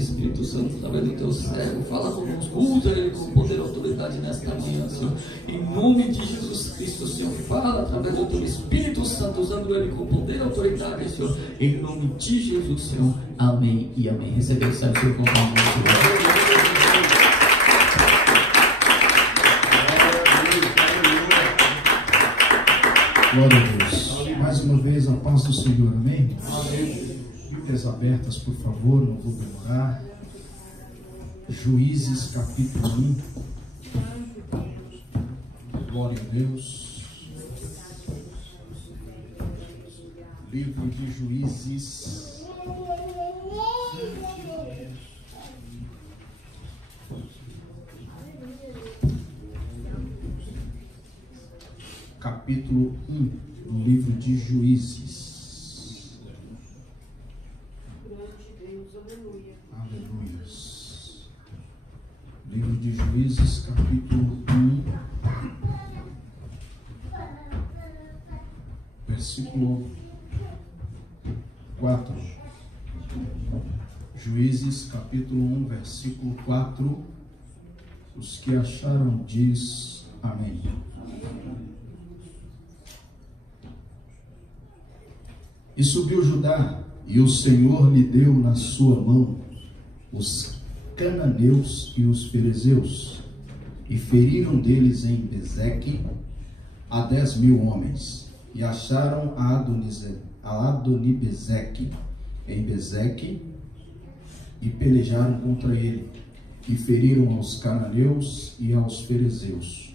Espírito Santo, através do teu servo. Fala conosco, usa ele com poder e autoridade nesta manhã, Senhor. Em nome de Jesus Cristo, Senhor, fala através do teu Espírito Santo, usando ele com poder e autoridade, Senhor. Em nome de Jesus, Senhor. Amém e amém. Recebeu, sabe, Senhor, com Glória a Deus. Mais uma vez, a paz do Senhor, amém? Bíblias abertas, por favor, não vou demorar. Juízes, capítulo 1. Glória a Deus. Livro de Juízes. Capítulo 1, no livro de Juízes. Aleluia. Livro de Juízes, capítulo 1, versículo 4. Juízes, capítulo 1, versículo 4. Os que acharam, diz amém. E subiu Judá, e o Senhor lhe deu na sua mão os cananeus e os ferezeus, e feriram deles em Bezeque a 10.000 homens, e acharam a Adonibezeque em Bezeque, e pelejaram contra ele, e feriram aos cananeus e aos ferezeus.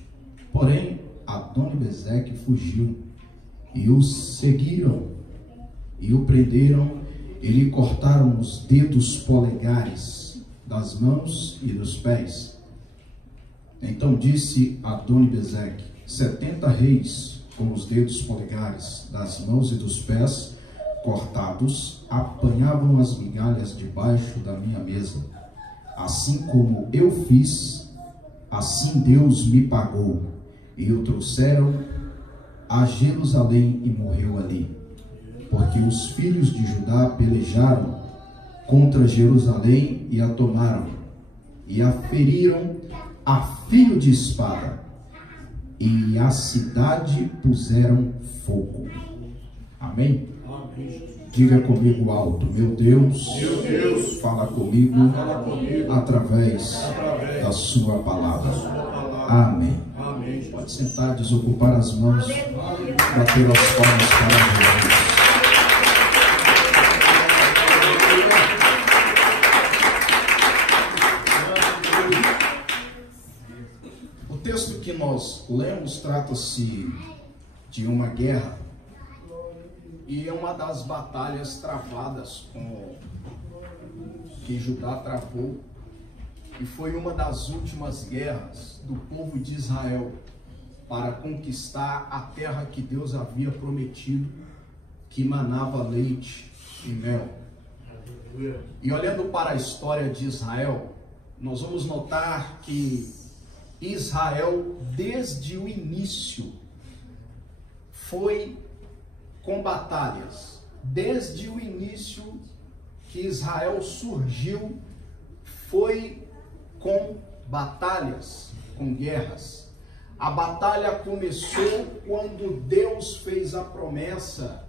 Porém, Adonibezeque fugiu, e os seguiram, e o prenderam, e lhe cortaram os dedos polegares das mãos e dos pés. Então disse Adonibezeque: 70 reis com os dedos polegares das mãos e dos pés cortados apanhavam as migalhas debaixo da minha mesa. Assim como eu fiz, assim Deus me pagou. E o trouxeram a Jerusalém e morreu ali. Porque os filhos de Judá pelejaram contra Jerusalém e a tomaram, e a feriram a fio de espada, e a cidade puseram fogo. Amém? Amém. Diga comigo alto: meu Deus, fala comigo, através da sua palavra. Amém. Pode sentar, desocupar as mãos, bater as palmas para Jesus. O texto que nós lemos trata-se de uma guerra, e é uma das batalhas travadas que Judá travou, e foi uma das últimas guerras do povo de Israel para conquistar a terra que Deus havia prometido, que manava leite e mel. E olhando para a história de Israel, nós vamos notar que Israel, desde o início, foi com batalhas. Desde o início que Israel surgiu, foi com batalhas, com guerras. A batalha começou quando Deus fez a promessa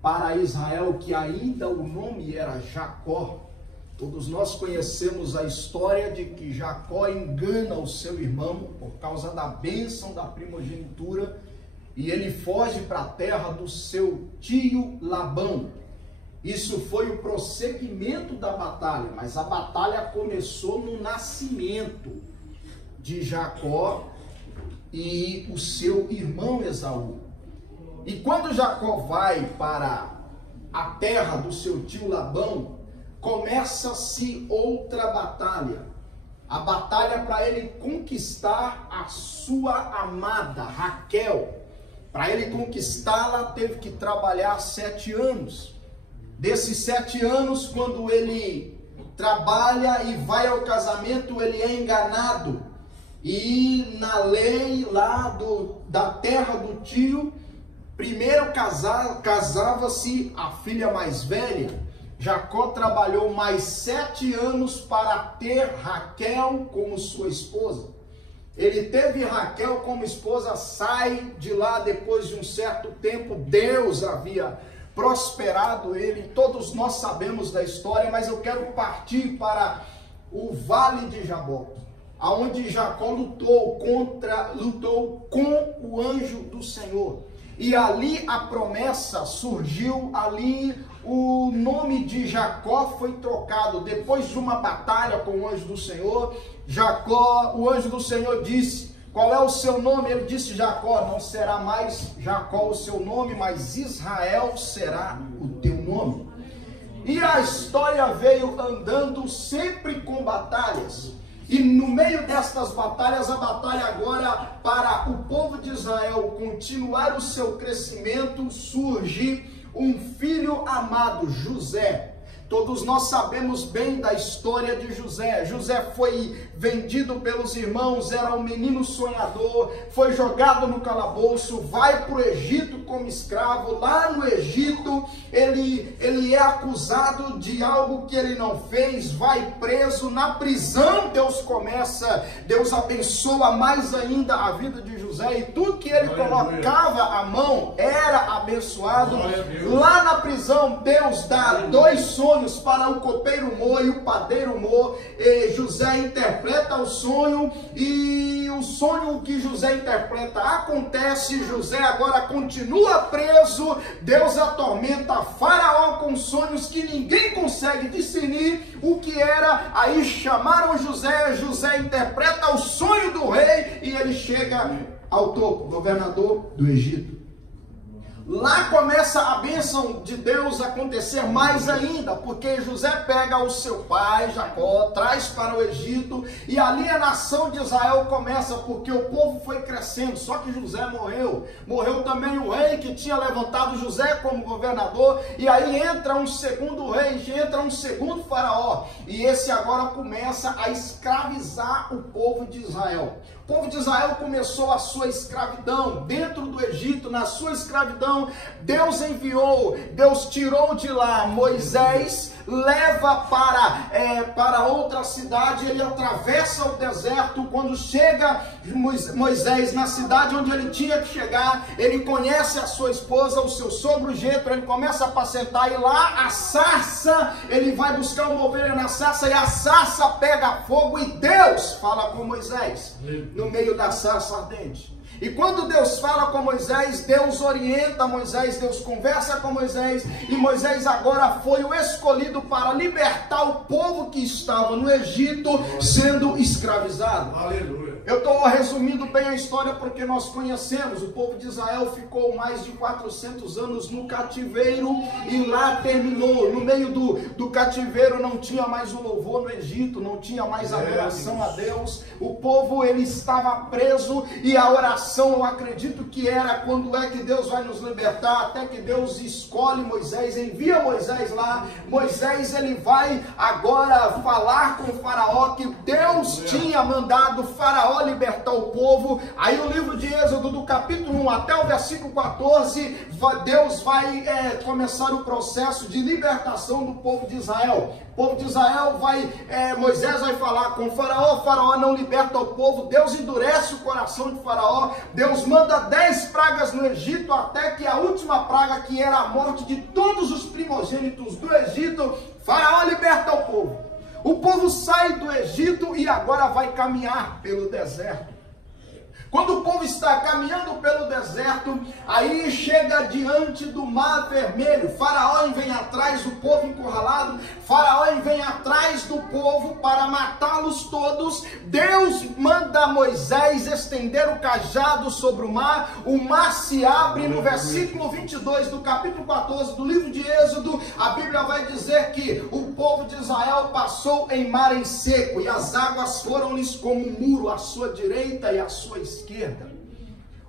para Israel, que ainda o nome era Jacó. Todos nós conhecemos a história de que Jacó engana o seu irmão por causa da bênção da primogenitura, e ele foge para a terra do seu tio Labão. Isso foi o prosseguimento da batalha, mas a batalha começou no nascimento de Jacó e o seu irmão Esaú. E quando Jacó vai para a terra do seu tio Labão, começa-se outra batalha. A batalha para ele conquistar a sua amada Raquel. Para ele conquistá-la, teve que trabalhar 7 anos. Desses 7 anos, quando ele trabalha e vai ao casamento, ele é enganado. E na lei lá da terra do tio, primeiro casava-se a filha mais velha. Jacó trabalhou mais 7 anos para ter Raquel como sua esposa. Ele teve Raquel como esposa, sai de lá depois de um certo tempo. Deus havia prosperado ele, todos nós sabemos da história, mas eu quero partir para o Vale de Jaboque, aonde Jacó lutou com o anjo do Senhor. E ali a promessa surgiu, ali o nome de Jacó foi trocado. Depois de uma batalha com o anjo do Senhor, o anjo do Senhor disse: qual é o seu nome? Ele disse: Jacó. Não será mais Jacó o seu nome, mas Israel será o teu nome. E a história veio andando sempre com batalhas. E no meio destas batalhas, a batalha agora para o povo de Israel continuar o seu crescimento, surge um filho amado, José. Todos nós sabemos bem da história de José. José foi vendido pelos irmãos, era um menino sonhador, foi jogado no calabouço, vai para o Egito como escravo. Lá no Egito, ele é acusado de algo que ele não fez, vai preso. Na prisão, Deus abençoa mais ainda a vida de José, e tudo que ele colocava a mão era abençoado. Lá na prisão, Deus dá 2 sonhos para o copeiro Mô e o padeiro Mô. José interpreta o sonho, e o sonho que José interpreta acontece. José agora continua preso. Deus atormenta Faraó com sonhos que ninguém consegue discernir o que era. Aí chamaram José, José interpreta o sonho do rei e ele chega ao topo, governador do Egito. Lá começa a bênção de Deus acontecer mais ainda, porque José pega o seu pai, Jacó, traz para o Egito, e ali a nação de Israel começa, porque o povo foi crescendo. Só que José morreu. Morreu também o rei que tinha levantado José como governador, e aí entra um segundo rei, entra um segundo faraó, e esse agora começa a escravizar o povo de Israel. O povo de Israel começou a sua escravidão dentro do Egito. Na sua escravidão, Deus tirou de lá Moisés, leva para outra cidade. Ele atravessa o deserto. Quando chega Moisés na cidade onde ele tinha que chegar, ele conhece a sua esposa, o seu sogro Jetro. Ele começa a apacentar, e lá a sarça, ele vai buscar uma ovelha na sarça, e a sarça pega fogo, e Deus fala com Moisés no meio da sarça ardente. E quando Deus fala com Moisés, Deus orienta Moisés, Deus conversa com Moisés, e Moisés agora foi o escolhido para libertar o povo que estava no Egito sendo escravizado. Aleluia. Eu estou resumindo bem a história porque nós conhecemos. O povo de Israel ficou mais de 400 anos no cativeiro, e lá terminou. No meio do cativeiro não tinha mais o louvor no Egito, não tinha mais adoração a Deus. O povo, ele estava preso, e a oração, eu acredito que era: quando é que Deus vai nos libertar? Até que Deus escolhe Moisés, envia Moisés lá. Moisés, ele vai agora falar com o faraó, que Deus tinha mandado Faraó libertar o povo. Aí o livro de Êxodo, do capítulo 1 até o versículo 14, Deus vai começar o processo de libertação do povo de Israel. O povo de Israel Moisés vai falar com o Faraó não liberta o povo. Deus endurece o coração de Faraó. Deus manda 10 pragas no Egito, até que a última praga, que era a morte de todos os primogênitos do Egito, Faraó liberta o povo. O povo sai do Egito e agora vai caminhar pelo deserto. Quando o povo está caminhando pelo deserto, aí chega diante do Mar Vermelho. Faraó vem atrás do povo encurralado. Faraó vem atrás do povo para matá-los todos. Deus manda Moisés estender o cajado sobre o mar se abre. No versículo 22 do capítulo 14 do livro de Êxodo, a Bíblia vai dizer que o povo de Israel passou em mar em seco, e as águas foram-lhes como um muro à sua direita e à sua esquerda.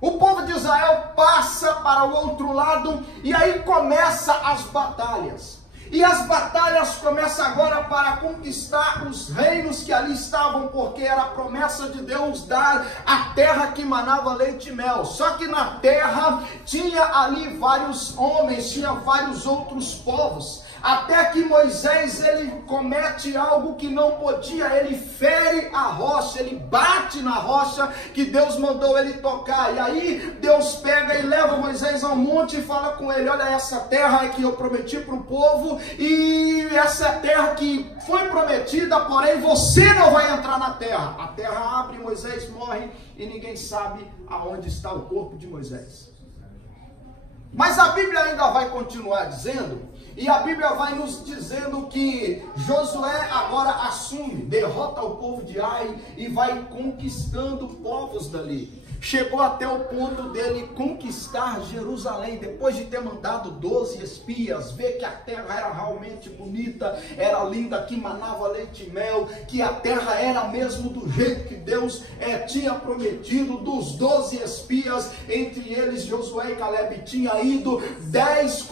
O povo de Israel passa para o outro lado, e aí começa as batalhas. E as batalhas começam agora para conquistar os reinos que ali estavam, porque era a promessa de Deus dar a terra que manava leite e mel. Só que na terra tinha ali vários homens, tinha vários outros povos. até que Moisés ele comete algo que não podia, ele fere a rocha, ele bate na rocha que Deus mandou ele tocar. E aí Deus pega e leva Moisés ao monte e fala com ele: olha, essa terra é que eu prometi para o povo, e essa é a terra que foi prometida, porém você não vai entrar na terra. A terra abre, Moisés morre e ninguém sabe aonde está o corpo de Moisés. Mas a Bíblia ainda vai continuar dizendo, e a Bíblia vai nos dizendo que Josué agora assume, derrota o povo de Ai e vai conquistando povos dali. Chegou até o ponto dele conquistar Jerusalém, depois de ter mandado 12 espias, ver que a terra era realmente bonita, era linda, que manava leite e mel, que a terra era mesmo do jeito que Deus tinha prometido. Dos 12 espias, entre eles Josué e Caleb, tinha ido 10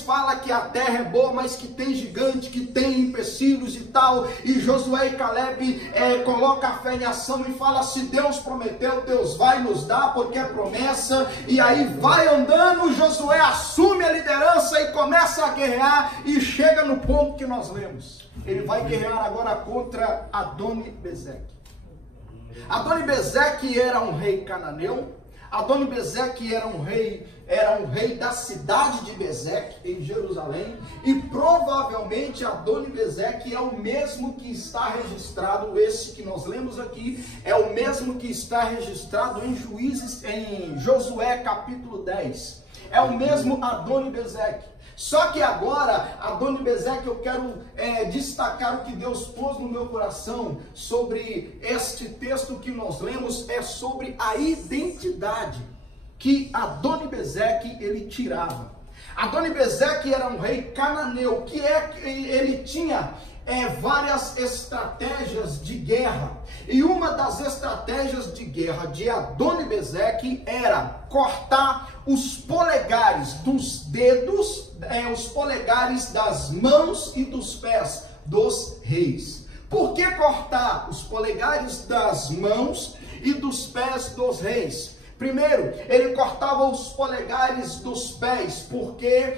fala que a terra é boa, mas que tem gigante, que tem empecilhos e tal, e Josué e Caleb coloca a fé em ação e fala: se Deus prometeu, Deus vai nos dar, porque é promessa. E aí vai andando, Josué assume a liderança e começa a guerrear, e chega no ponto que nós lemos. Ele vai guerrear agora contra Adoni-Bezeque. Adoni-Bezeque era um rei cananeu. Adoni-Bezeque era um rei da cidade de Bezeque, em Jerusalém, e provavelmente Adoni-Bezeque é o mesmo que está registrado, esse que nós lemos aqui, é o mesmo que está registrado em Josué capítulo 10, é o mesmo Adoni-Bezeque. Só que agora, Adoni-Bezeque, eu quero destacar o que Deus pôs no meu coração sobre este texto que nós lemos, é sobre a identidade que Adoni-Bezeque ele tirava. Adoni-Bezeque era um rei cananeu, ele tinha várias estratégias de guerra, e uma das estratégias de guerra de Adoni-Bezeque era cortar os polegares dos dedos, os polegares das mãos e dos pés dos reis. Por que cortar os polegares das mãos e dos pés dos reis? Primeiro, ele cortava os polegares dos pés, porque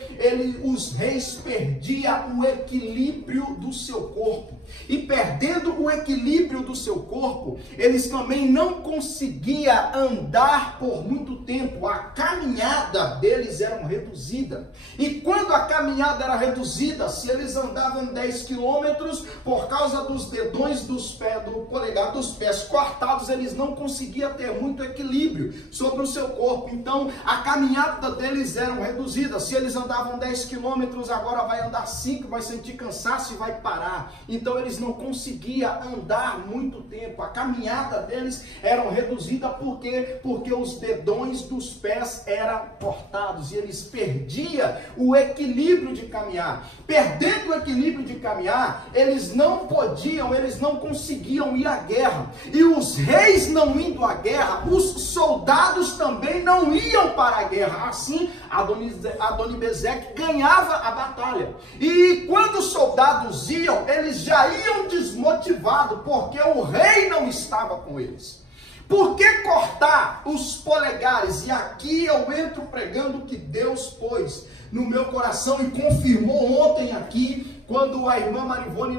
os reis perdiam o equilíbrio do seu corpo. E perdendo o equilíbrio do seu corpo, eles também não conseguiam andar por muito tempo. A caminhada deles era reduzida. E quando a caminhada era reduzida, se eles andavam 10 quilômetros, por causa dos dedões dos pés, do polegar dos pés cortados, eles não conseguiam ter muito equilíbrio sobre o seu corpo. Então a caminhada deles era reduzida. Se eles andavam 10 quilômetros, agora vai andar 5, vai sentir cansaço e vai parar. Então eles não conseguiam andar muito tempo. A caminhada deles era reduzida porque os dedões dos pés eram cortados e eles perdiam o equilíbrio de caminhar. Perdendo o equilíbrio de caminhar, eles não conseguiam ir à guerra. E os reis não indo à guerra, os soldados também não iam para a guerra. Assim, Adoni-Bezeque ganhava a batalha. E quando os soldados iam, eles já iam desmotivados, porque o rei não estava com eles. Por que cortar os polegares? E aqui eu entro pregando que Deus pôs no meu coração e confirmou ontem aqui, quando a irmã Marivone,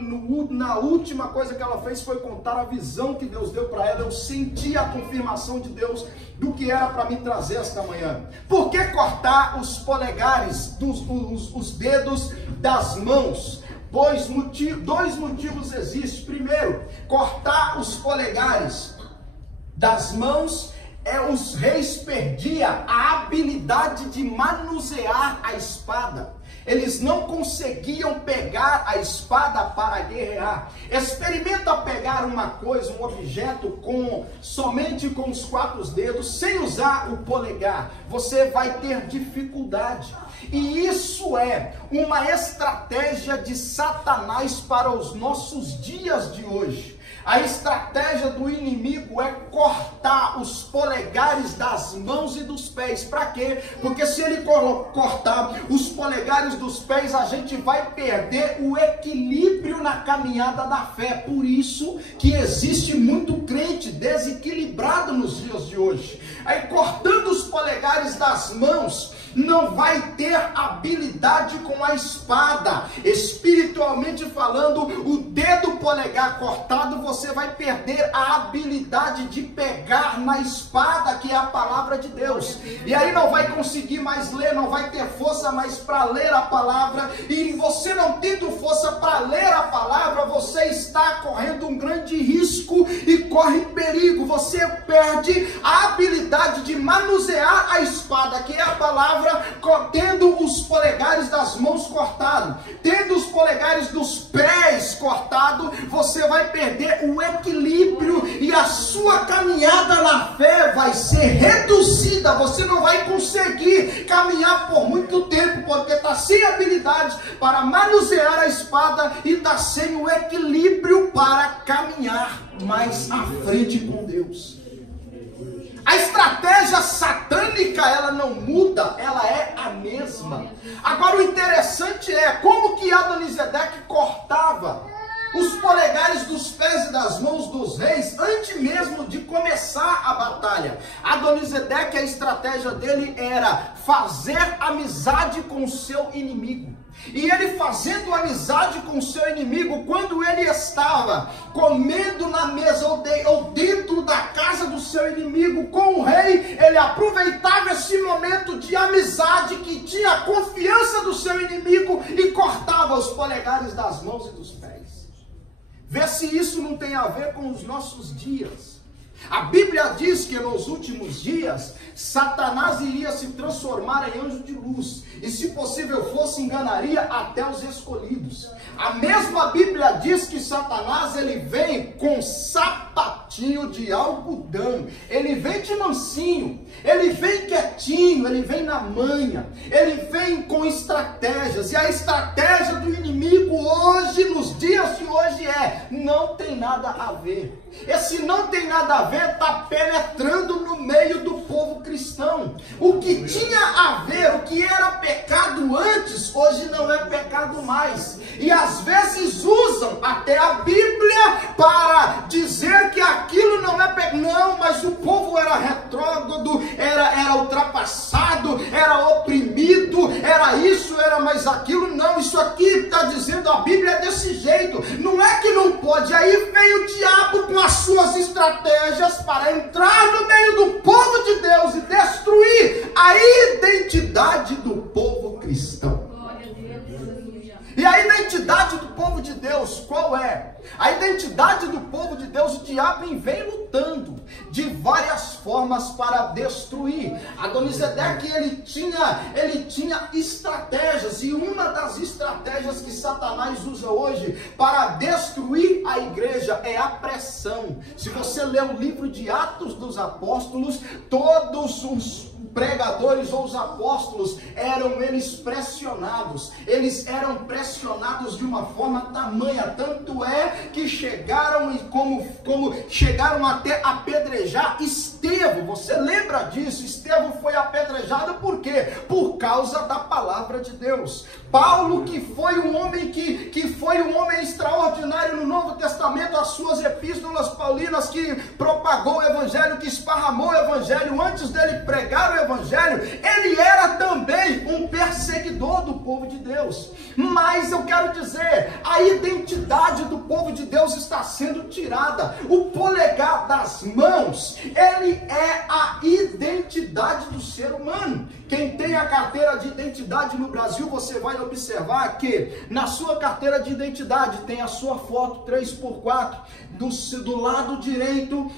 na última coisa que ela fez foi contar a visão que Deus deu para ela. Eu senti a confirmação de Deus do que era para me trazer esta manhã. Por que cortar os polegares, os dedos das mãos? Dois motivos existem. Primeiro, cortar os polegares das mãos, os reis perdiam a habilidade de manusear a espada. Eles não conseguiam pegar a espada para guerrear. Experimenta pegar uma coisa, um objeto somente com os 4 dedos, sem usar o polegar. Você vai ter dificuldade. E isso é uma estratégia de Satanás para os nossos dias de hoje. A estratégia do inimigo é cortar os polegares das mãos e dos pés. Para quê? Porque se ele cortar os polegares dos pés, a gente vai perder o equilíbrio na caminhada da fé. Por isso que existe muito crente desequilibrado nos dias de hoje. Aí cortando os polegares das mãos, não vai ter habilidade com a espada. Espiritualmente falando, o dedo polegar cortado, você vai perder a habilidade de pegar na espada, que é a palavra de Deus. E aí não vai conseguir mais ler, não vai ter força mais para ler a palavra. E você não tendo força para ler a palavra, você está correndo um grande risco e corre perigo. Você perde a habilidade de manusear a espada, que é a palavra, tendo os polegares das mãos cortados, tendo os polegares dos pés cortados. Você vai perder o equilíbrio e a sua caminhada na fé vai ser reduzida. Você não vai conseguir caminhar por muito tempo, porque está sem habilidade para manusear a espada e está sem o equilíbrio para caminhar mais à frente com Deus. A estratégia satânica, ela não muda, ela é a mesma. Agora o interessante é como que Adonisedeque cortava os polegares dos pés e das mãos dos reis antes mesmo de começar a batalha. Adonisedeque, a estratégia dele era fazer amizade com o seu inimigo. E ele fazendo amizade com o seu inimigo, quando ele estava comendo na mesa ou dentro da casa do seu inimigo com o rei, ele aproveitava esse momento de amizade, que tinha a confiança do seu inimigo, e cortava os polegares das mãos e dos pés. Vê se isso não tem a ver com os nossos dias. A Bíblia diz que nos últimos dias, Satanás iria se transformar em anjo de luz, e se possível fosse, enganaria até os escolhidos. A mesma Bíblia diz que Satanás, ele vem com sapatinho de algodão, ele vem de mansinho, ele vem quietinho, ele vem na manha, ele vem com estratégias, e a estratégia do inimigo hoje, nos dias de hoje, não tem nada a ver. Esse não tem nada a ver está penetrando no meio do povo cristão. O que tinha a ver, o que era pecado antes, hoje não é pecado mais. E às vezes usam até a Bíblia para dizer que aquilo não é pecado. Não, mas o povo era retrógrado, era ultrapassado, era oprimido, era isso, era mais aquilo. Não, isso aqui está dizendo a Bíblia desse jeito. Não é que não pode. Aí veio o diabo com as suas estratégias para entrar no meio do povo de Deus e destruir a identidade do povo cristão. E a identidade do povo de Deus, qual é? A identidade do povo de Deus, o diabo vem lutando de várias formas para destruir. Adonisedeque, ele tinha estratégias, e uma das estratégias que Satanás usa hoje para destruir a igreja é a pressão. Se você ler o livro de Atos dos Apóstolos, todos os pregadores ou os apóstolos eram eles pressionados de uma forma tamanha, tanto é que chegaram como chegaram até apedrejar Estevão. Você lembra disso? Estevão foi apedrejado por quê? Por causa da palavra de Deus. Paulo, que foi um homem extraordinário no Novo Testamento, as suas epístolas paulinas, que propagou o evangelho, que esparramou o evangelho, antes dele pregar o evangelho, ele era também um perseguidor do povo de Deus. Mas eu quero dizer, a identidade do povo de Deus está sendo tirada. O polegar das mãos, ele é a identidade do ser humano. Quem tem a carteira de identidade no Brasil, você vai observar que na sua carteira de identidade tem a sua foto 3x4, do lado direito,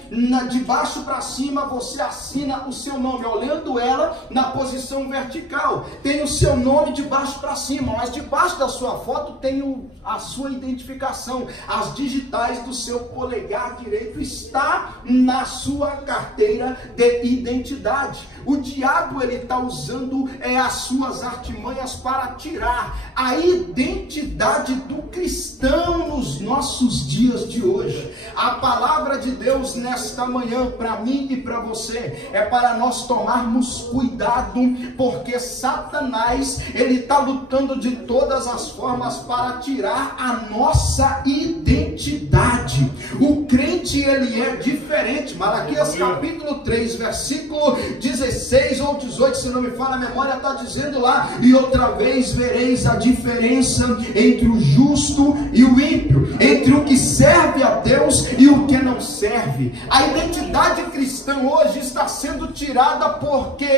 de baixo para cima, você assina o seu nome, olhando ela na posição vertical, tem o seu nome de baixo para cima, mas debaixo da sua foto tem a sua identificação, as digitais do seu polegar direito está na sua carteira de identidade. O diabo, ele está usando as suas artimanhas para tirar a identidade do cristão nos nossos dias de hoje. A palavra de Deus nesta manhã, para mim e para você, é para nós tomarmos cuidado, porque Satanás, ele está lutando de todas as formas para tirar a nossa identidade. O crente, ele é diferente diferente. Malaquias capítulo 3, versículo 16 ou 18, se não me falha a memória, está dizendo lá: e outra vez vereis a diferença entre o justo e o ímpio, entre o que serve a Deus e o que não serve. A identidade cristã hoje está sendo tirada porque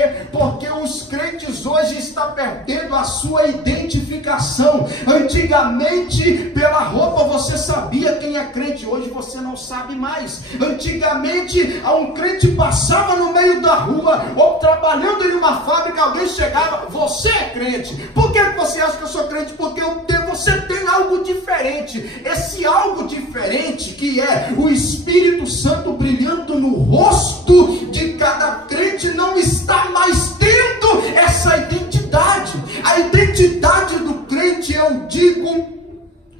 os crentes hoje estão perdendo a sua identificação. Antigamente, pela roupa você sabia quem é crente, hoje você não sabe mais. Antigamente, um crente passava no meio da rua ou trabalhando em uma fábrica, alguém chegava: você é crente. Por que você acha que eu sou crente? Porque você tem algo diferente. Esse algo diferente, que é o Espírito Santo brilhando no rosto de cada crente, não está mais tendo essa identidade. A identidade do crente, eu digo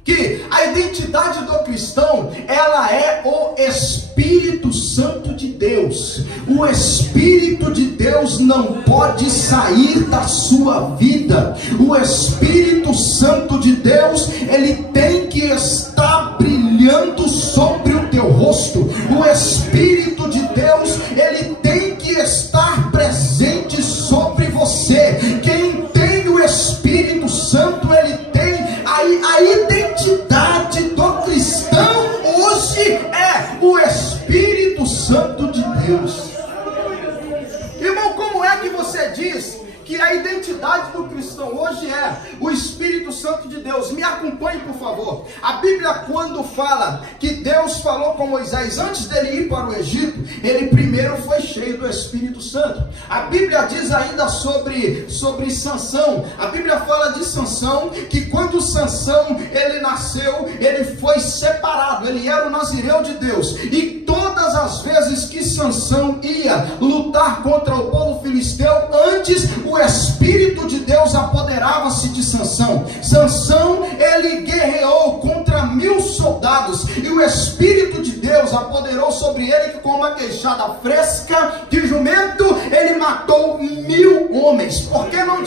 que a identidade do cristão, ela é o Espírito Santo de Deus. O Espírito de Deus não pode sair da sua vida. O Espírito Santo de Deus, ele tem que estar brilhando sobre o teu rosto. O Espírito de Deus, ele tem que estar presente sobre você. Quem tem o Espírito Santo, ele tem a identidade do cristão hoje é o Espírito Santo de Deus. Irmão, como é que você diz que a identidade do cristão hoje é o Espírito Santo de Deus? Me acompanhe, por favor. A Bíblia, quando fala que Deus falou com Moisés antes dele ir para o Egito, ele primeiro foi cheio do Espírito Santo. A Bíblia diz ainda sobre Sansão. A Bíblia fala de Sansão, que quando Sansão ele nasceu, ele foi separado, ele era o nazireu de Deus, e todas as vezes que Sansão ia lutar contra o povo filisteu, antes o Espírito de Deus apoderava-se de Sansão. Sansão, ele guerreou contra 1000 soldados, e o Espírito de Deus apoderou sobre ele, que com uma queixada fresca de jumento, ele matou 1000 homens. Por que não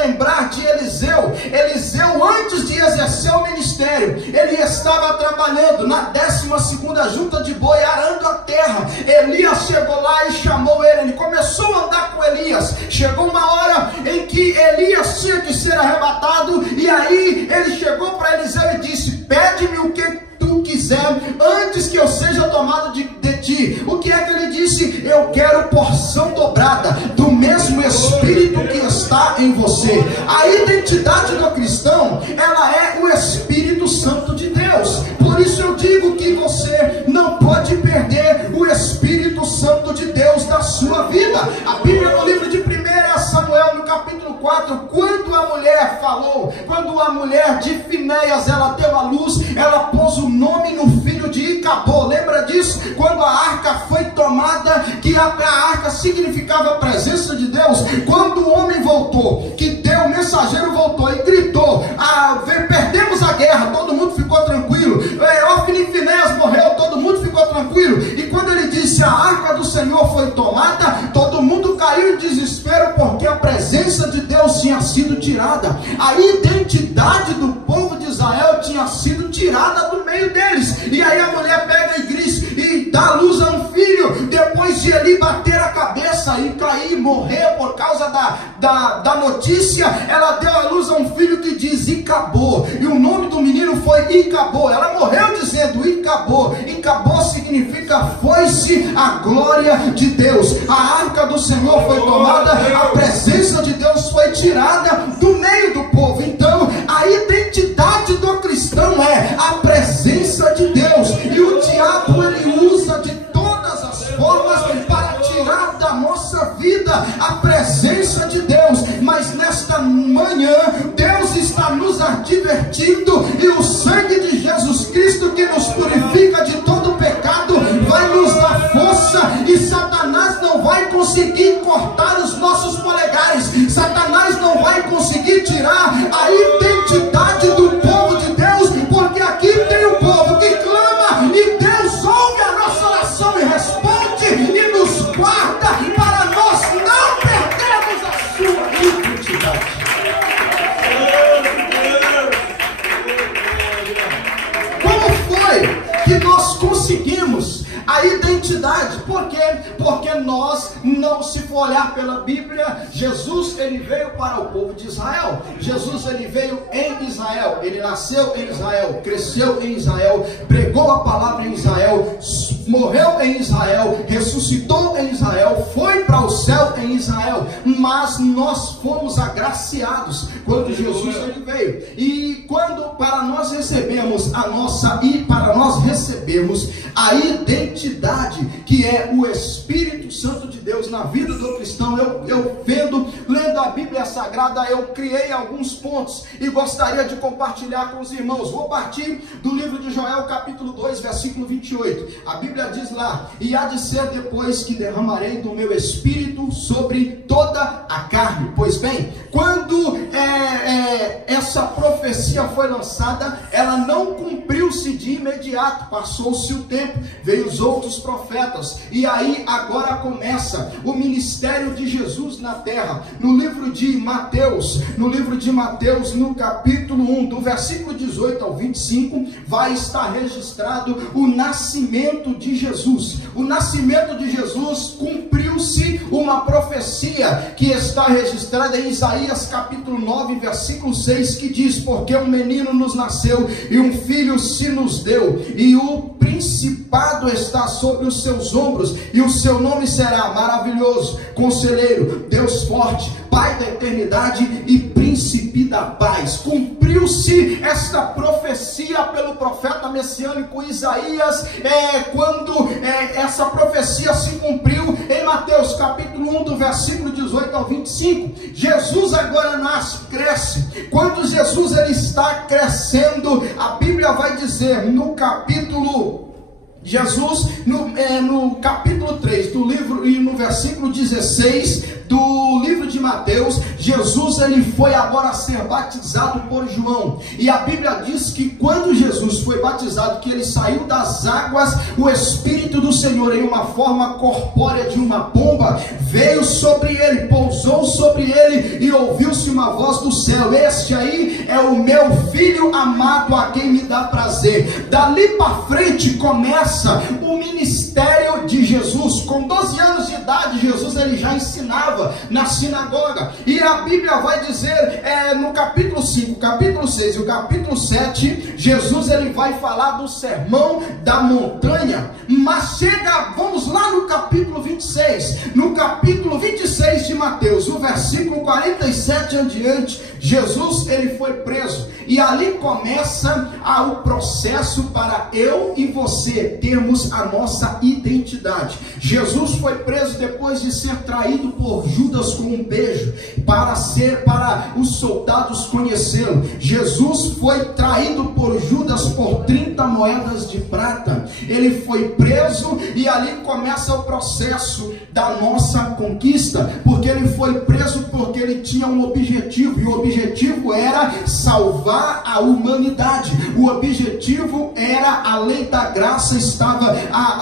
lembrar de Eliseu? Eliseu, antes de exercer o ministério, ele estava trabalhando na 12ª junta de boi, arando a terra. Elias chegou lá e chamou ele começou a andar com Elias. Chegou uma hora em que Elias tinha que ser arrebatado, e aí ele chegou para Eliseu e disse: pede-me o que tu quiser, antes que eu seja tomado de ti. O que é que ele disse? Eu quero porção dobrada do mesmo Espírito que está em você. A identidade do cristão, ela é o Espírito Santo de Deus. Por isso eu digo que você não pode perder o Espírito Santo de Deus da sua vida. A Bíblia, no livro de 1 Samuel, no capítulo 4, quando a mulher falou, quando a mulher de Finéias, ela deu a luz, ela pôs o nome no filho de Icabô. Lembra disso? Quando a arca foi tomada, que a arca significava a presença de Deus. Quando o homem voltou, o mensageiro voltou e gritou: perdemos a guerra, todo mundo ficou tranquilo. Ofni e Finéias morreu, todo mundo ficou tranquilo. E quando ele disse: a arca do Senhor foi tomada, todo mundo caiu em desespero, porque a presença de Deus tinha sido tirada. A identidade do povo de Israel tinha sido tirada do meio deles. E aí a mulher pega e diz, e dá luz a um filho, depois de ele bater a cabeça e cair, morrer por causa da notícia. Ela deu a luz a um filho que diz Icabô, e o nome do menino foi Icabô. Ela morreu dizendo Icabô. Icabô significa foi-se a glória de Deus. A arca do Senhor foi tomada, a presença de Deus foi tirada do meio do povo. Então a identidade do cristão é a presença de Deus, e o diabo ele usa de todas as formas para tirar da nossa vida a presença de Deus. Mas nesta manhã Deus está nos advertindo, e o sangue de Jesus Cristo, que nos purifica de todo pecado, vai nos dar força, e Satanás não vai conseguir cortar os nossos polegares. Satanás não vai conseguir tirar a identidade do povo de Deus, porque aqui tem um povo que clama, e Deus ouve a nossa oração e responde e nos guarda, para nós não perdermos a sua identidade. Como foi que nós conseguimos a identidade. Por quê? Porque nós, não, se for olhar pela Bíblia, Jesus, ele veio para o povo de Israel. Jesus, ele veio em Israel. Ele nasceu em Israel, cresceu em Israel, pregou a palavra em Israel, morreu em Israel, ressuscitou em Israel, foi para o céu em Israel. Mas nós fomos agraciados quando Jesus ele veio. E quando para nós recebermos a identidade que é o Espírito Santo de Deus na vida do cristão, lendo a Bíblia Sagrada, eu criei alguns pontos e gostaria de compartilhar com os irmãos. Vou partir do livro de Joel, capítulo 2, versículo 28. A Bíblia diz lá: e há de ser depois que derramarei do meu Espírito sobre toda a carne. Pois bem, quando essa profecia foi lançada, ela não cumpriu-se de imediato, passou-se o tempo, veio os outros profetas, e aí agora começa o ministério de Jesus na terra. No livro de Mateus, no capítulo 1, do versículo 18 ao 25, vai estar registrado o nascimento de Jesus. O nascimento de Jesus, cumpriu-se uma profecia que está registrada em Isaías capítulo 9, versículo 6, que diz: porque um menino nos nasceu e um filho se nos deu, e o principado está sobre os seus ombros, e o seu nome será Maravilhoso, Conselheiro, Deus Forte, Pai da Eternidade e Príncipe da Paz. Cumpriu-se esta profecia pelo profeta messiânico Isaías. Quando essa profecia se cumpriu em Mateus capítulo 1, do versículo 18 ao 25, Jesus agora nasce, cresce. Quando Jesus ele está crescendo, a Bíblia vai dizer no capítulo no capítulo 3 do livro, e no versículo 16 do livro de Mateus, Jesus ele foi agora ser batizado por João, e a Bíblia diz que quando Jesus foi batizado, que ele saiu das águas, o Espírito do Senhor, em uma forma corpórea de uma pomba, veio sobre ele, pousou sobre ele, e ouviu-se uma voz do céu: este aí é o meu filho amado, a quem me dá prazer. Dali para frente começa o ministério de Jesus. Com 12 anos de idade, Jesus ele já ensinava na sinagoga, e a Bíblia vai dizer no capítulo 5, capítulo 6 e o capítulo 7, Jesus ele vai falar do sermão da montanha. Mas vamos lá no capítulo 26, no capítulo 26 de Mateus, o versículo 47 em diante, Jesus ele foi preso, e ali começa o processo para eu e você termos a nossa identidade. Jesus foi preso depois de ser traído por Judas com um beijo, para os soldados conhecê-lo. Jesus foi traído por Judas por 30 moedas de prata. Ele foi preso, e ali começa o processo da nossa conquista, porque ele foi preso porque ele tinha um objetivo, e o objetivo era salvar a humanidade. O objetivo era a lei da graça,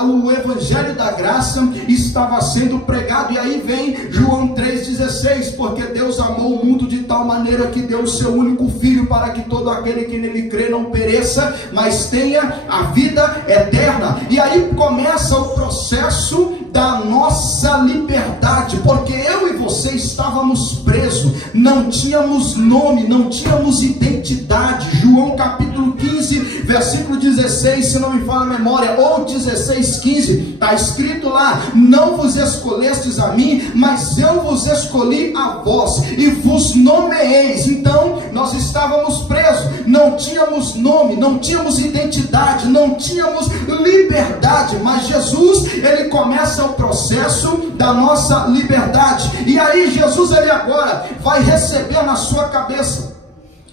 o evangelho da graça estava sendo pregado. E aí vem João 3,16, porque Deus amou o mundo de tal maneira que deu o seu único filho, para que todo aquele que nele crê não pereça, mas tenha a vida eterna. E aí começa o processo da nossa liberdade, porque eu e você estávamos presos, não tínhamos nome, não tínhamos identidade. João capítulo 15, versículo 16, se não me falha a memória, ou 16:15, está escrito lá: não vos escolhestes a mim, mas eu vos escolhi a vós, e vos nomeeis. Então nós estávamos presos, não tínhamos nome, não tínhamos identidade, não tínhamos liberdade, mas Jesus ele começa o processo da nossa liberdade. E aí Jesus ele agora vai receber na sua cabeça,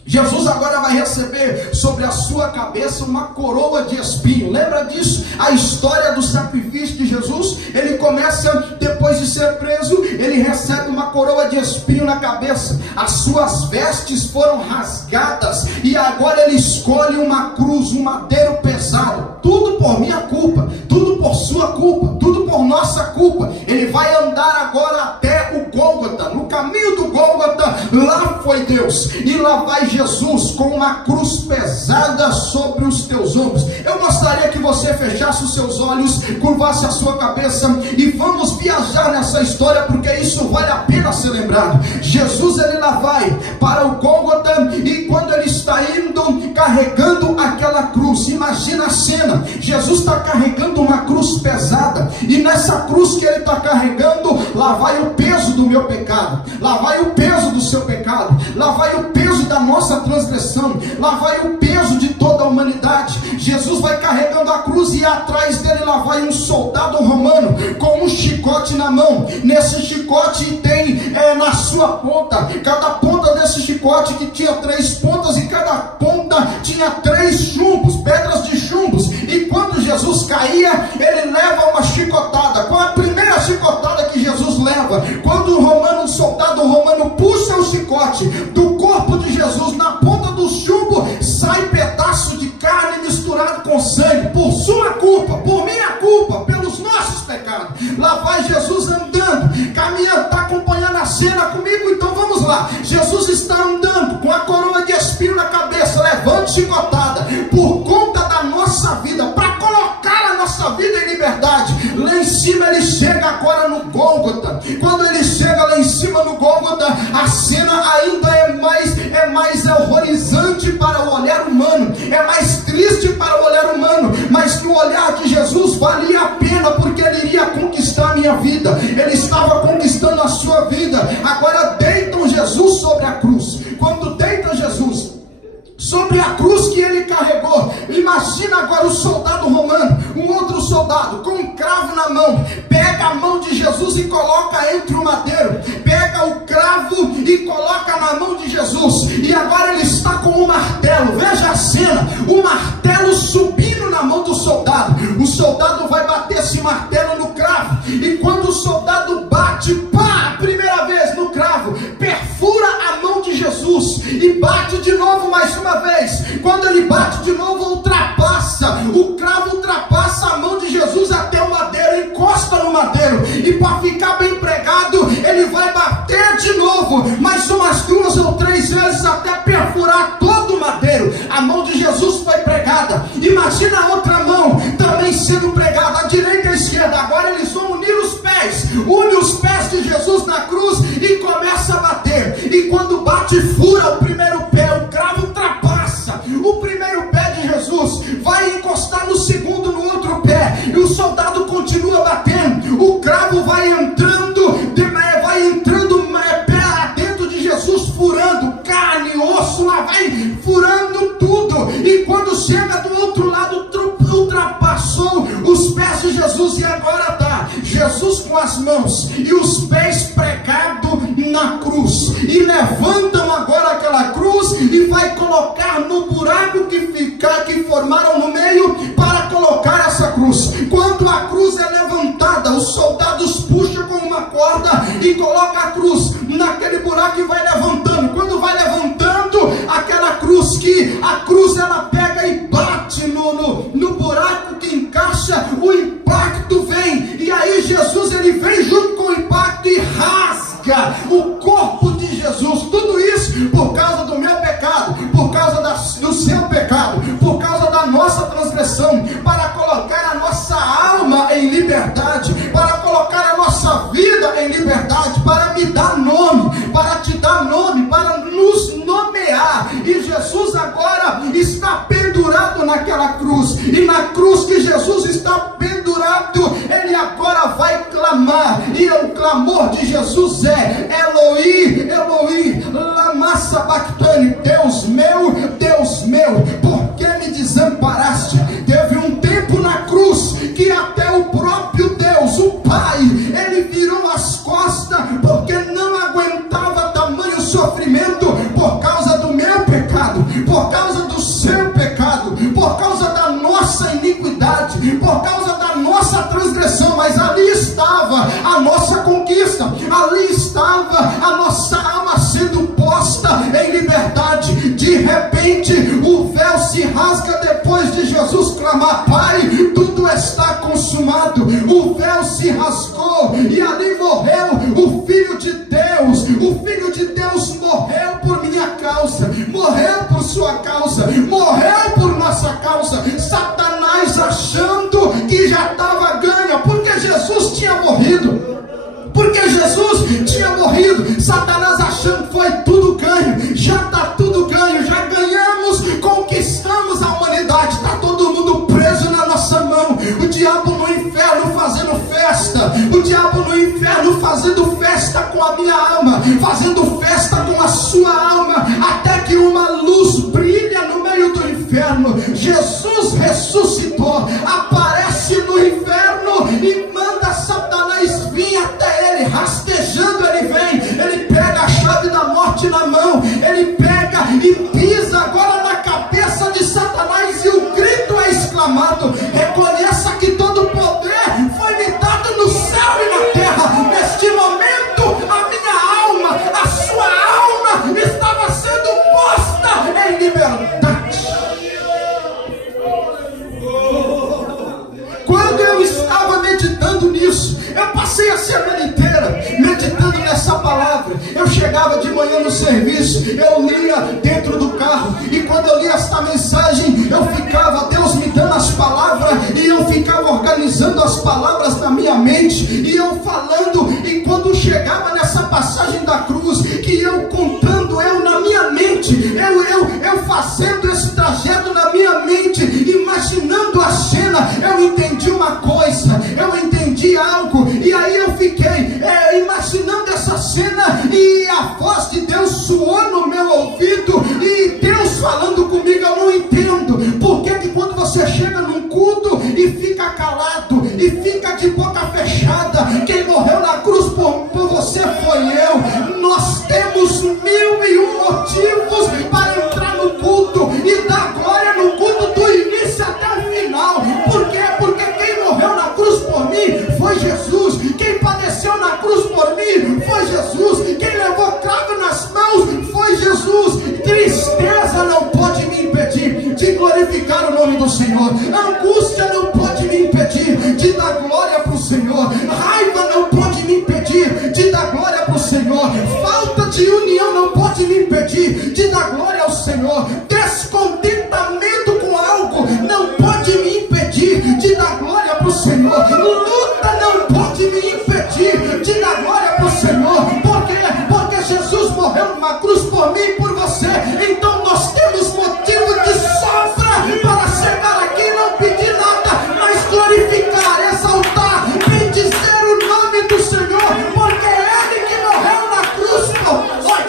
Jesus agora vai receber sobre a sua cabeça uma coroa de espinho. Lembra disso? A história do sacrifício de Jesus, ele começa depois de ser preso, ele recebe uma coroa de espinho na cabeça, as suas vestes foram rasgadas, e agora ele escolhe uma cruz, um madeiro pesado, tudo por minha culpa, tudo por sua culpa, tudo por nossa culpa. Ele vai andar agora até o Gólgota, no caminho do Gólgota, lá foi Deus, e lá vai Jesus com uma cruz pesada sobre os teus ombros. Eu gostaria gostaria que você fechasse os seus olhos, curvasse a sua cabeça e vamos viajar nessa história, porque isso vale a pena ser lembrado. Jesus, ele lá vai para o Gólgota, e quando ele está indo carregando aquela cruz, imagina a cena, Jesus está carregando uma cruz pesada, e nessa cruz que ele está carregando, lá vai o peso do meu pecado, lá vai o peso do seu pecado, lá vai o peso da nossa transgressão, lá vai o peso de toda a humanidade. Jesus vai carregando a cruz, e atrás dele lá vai um soldado romano com um chicote na mão. Nesse chicote tem na sua ponta, cada ponta desse chicote que tinha 3 pontas, e cada ponta tinha 3 chumbos, pedras de chumbos. E quando Jesus caía, ele leva uma chicotada. Qual é a primeira chicotada que Jesus leva? Quando um soldado romano puxa o chicote do corpo de Jesus, na ponta do chumbo sai pedaço de carne misturado com sangue, por sua culpa, por minha culpa, pelos nossos pecados. Lá vai Jesus andando, caminhando, está acompanhando a cena comigo? Então vamos lá. Jesus está andando com a coroa de espinho na cabeça, levando chicotada por conta da nossa vida, para colocar a nossa vida em liberdade. Lá em cima ele chega agora no Gólgota. Quando ele chega lá em cima no Gólgota, a cena ainda é mais horrorizante para o olhar humano, é mais triste para o olhar humano, mas que o olhar de Jesus valia a pena, porque ele iria conquistar a minha vida, ele estava conquistando a sua vida. Agora deitam Jesus sobre a cruz. Quando deitam Jesus sobre a cruz que ele carregou, imagina agora o soldado romano, um outro soldado com um cravo na mão, pega a mão de Jesus e coloca entre o madeiro, pega o cravo e coloca na mão de Jesus, e agora ele está com um martelo. Veja a cena, o martelo subindo na mão do soldado. O soldado vai bater esse martelo no cravo, e quando o soldado bate, pá, a primeira vez no cravo, perfura a mão de Jesus, e bate de novo mais uma vez. Quando ele bate de novo, o cravo ultrapassa a mão de Jesus até o madeiro, encosta no madeiro, e para ficar bem pregado, ele vai bater de novo, mais umas 2 ou 3 vezes, até perfurar todo o madeiro. A mão de Jesus foi pregada. Imagina a outra mão também sendo pregada, a direita e a esquerda. Agora eles vão unir os pés, une os pés de Jesus na cruz e começa a bater. E quando bate, fura o primeiro pé, o cravo ultrapassa o primeiro pé de Jesus, vai encostar no segundo, no outro pé, e o soldado continua batendo. O cravo vai entrando dentro de Jesus, furando carne, osso, lá vai furando tudo. E quando chega do outro lado, ultrapassou os pés de Jesus, e agora está Jesus com as mãos e os pés pregados na cruz, e levantam agora aquela cruz e vai colocar no buraco que formaram no meio para colocar essa cruz. Quando a cruz é levantada, os soldados puxam com uma corda e colocam a cruz naquele buraco e vai levantando. Quando vai levantando aquela cruz, que a cruz ela pega e bate no buraco que encaixa, o impacto vem, e aí Jesus ele vem junto com o impacto e rasga o corpo de Jesus. Tudo isso por causa do meu pecado, por causa do seu pecado, por causa da nossa transgressão, para colocar a nossa alma em liberdade, para colocar a nossa vida em liberdade, para me dar nome, para te dar nome, para nos nomear. E Jesus agora está pendurado naquela cruz, e na cruz que Jesus está pendurado, ele agora vai clamar, e o clamor de Jesus é: Eloi, Eloi, lama sabachthani, Deus meu, por que me desamparaste? Teve um tempo na cruz que até o próprio Deus, o Pai, ele virou as costas, porque não aguentava tamanho sofrimento por causa do meu pecado, por causa do seu pecado, por causa da nossa iniquidade, por causa da nossa transgressão. Mas ali estava a nossa conquista, ali estava a nossa alma sendo posta em liberdade. De repente o véu se rasga depois de Jesus clamar: Pai, tudo está consumado. O véu se rasgou e ali morreu o Filho de Deus. O Filho de Deus morreu por minha causa, morreu por sua causa, morreu por nossa causa. Satanás Satanás achando que foi tudo ganho. Já está tudo ganho, já ganhamos, conquistamos a humanidade. Está todo mundo preso na nossa mão. O diabo no inferno fazendo festa. O diabo no inferno fazendo festa com a minha alma, fazendo festa com a sua alma, até que uma luz brilha no meio do inferno. Jesus ressuscitou, aparece no inferno e manda Satanás vir até ele, rastejando ele vem, ele pega a chave da morte na mão, ele pega e pisa agora na cabeça de Satanás, e o grito é exclamado: reconheça que todo poder foi me dado no céu e na terra. Neste momento a minha alma, a sua alma estava sendo posta em liberdade. Quando eu estava meditando nisso, eu passei a semana inteira meditando nessa palavra. Eu chegava de manhã no serviço, eu lia dentro do carro, e quando eu lia esta mensagem, eu ficava, Deus me dando as palavras, e eu ficava organizando as palavras na minha mente, e eu falando, e quando chegava nessa passagem da cruz, que eu contando, eu na minha mente, eu fazendo esse trajeto na minha mente, imaginando a cena, eu entendi uma coisa, eu entendi algo, e aí eu fiquei imaginando essa cena, e a voz de Deus soou no meu ouvido, e Deus falando comigo. Eu não entendo por que quando você chega num culto e fica calado, e fica de boca fechada, quem morreu na cruz por você foi eu. Nós temos 1001 motivos para entrar no culto e dar glória no culto do início até o final. Por quê? Porque quem morreu na cruz por mim foi Jesus. Quem padeceu na cruz por mim foi Jesus. Quem levou cravo nas mãos foi Jesus. Tristeza não pode me impedir de glorificar o nome do Senhor. Angústia não pode me impedir de dar glória para o Senhor. Raiva não pode me impedir de dar glória para o Senhor. Falta de união não pode me impedir de dar glória ao Senhor. Descontentamento com algo não pode me impedir de dar glória para o Senhor. Luta não pode me impedir de dar glória para o Senhor. Por quê? Porque Jesus morreu numa cruz por mim e por você. Então nós temos motivo de sobra para chegar aqui e não pedir nada, mas glorificar, exaltar, bendizer o nome do Senhor, porque é Ele que morreu na cruz por nós.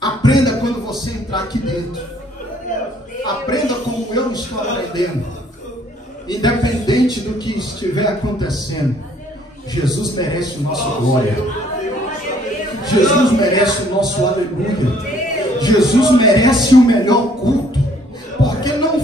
Aprenda quando você entrar aqui dentro. Aprenda como eu estou aprendendo. Independente do que estiver acontecendo, Jesus merece o nosso glória. Jesus merece o nosso aleluia. Jesus merece o melhor culto. Porque não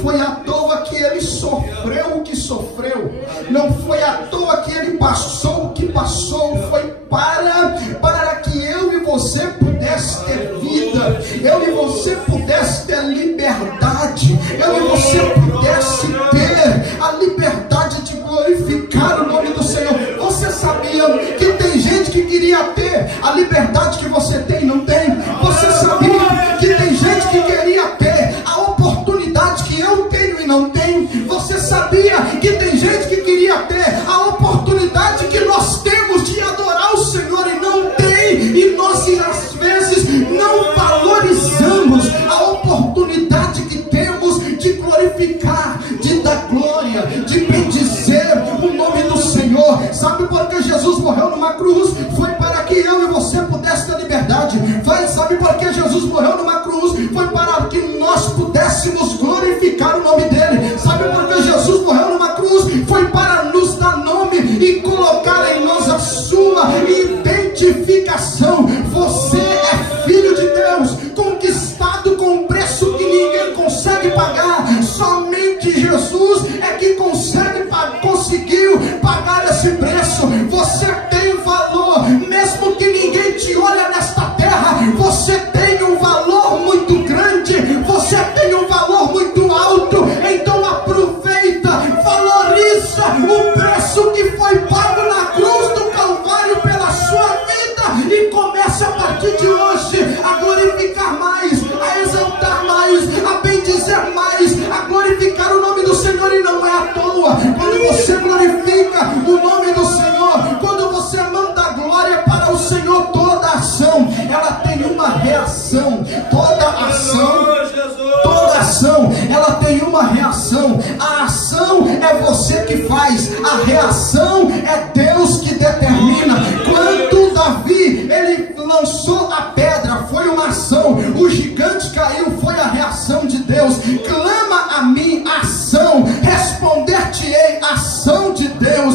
foi à toa que ele sofreu o que sofreu. Não foi à toa que ele passou o que passou. Foi para que eu e você pudesse ter vida. Eu e você pudesse ter liberdade. Eu e você pudesse ter a liberdade de glorificar o nome do Senhor. Você sabia que tem gente que queria ter a liberdade que você tem e não tem? Você sabia que tem gente que queria ter a oportunidade que eu tenho e não tenho? Você sabia que tem gente que queria ter a oportunidade que nós temos de adorar o Senhor e não tem? E nós às vezes não valorizamos a oportunidade que temos de glorificar, de dar glória, de bendizer o nome do Senhor. Sabe por que Jesus morreu numa cruz? Foi para que eu e você pudesse ter liberdade. Sabe por que Jesus morreu numa cruz? Foi para que nós pudéssemos glorificar o nome dele. Sabe por que Jesus morreu numa cruz? Foi para nos dar nome e colocar em nós a sua identificação. Você é filho de Deus, conquistado com um preço que ninguém consegue pagar. Somente Jesus é que conseguiu pagar esse preço. Você tem valor, faz, a reação é Deus que determina. Quando Davi, ele lançou a pedra, foi uma ação, o gigante caiu, foi a reação de Deus. Clama a mim, ação, responder-te-ei, ação de Deus.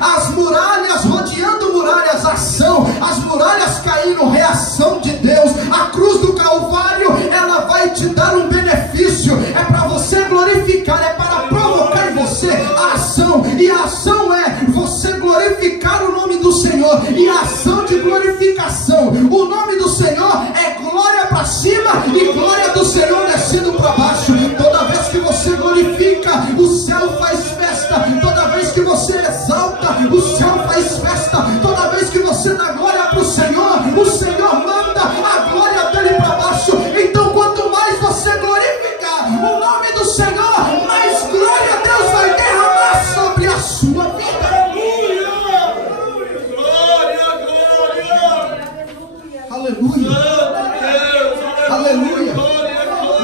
As muralhas, rodeando muralhas, ação, as muralhas caindo, reação de Deus. A cruz do Calvário, ela vai te dar um benefício, é para você glorificar, é para provocar em você a ação, e a ação é você glorificar o nome do Senhor, e a ação de glorificação, o nome do Senhor é glória para cima e glória do Senhor descendo para baixo. Toda vez que você glorifica, o céu faz festa. Toda vez que você exalta, o céu faz festa. Toda vez que você dá glória para o Senhor manda a glória dele para baixo. Então quanto mais você glorificar o nome do Senhor, mais glória Deus vai derramar sobre a sua vida. Aleluia, aleluia.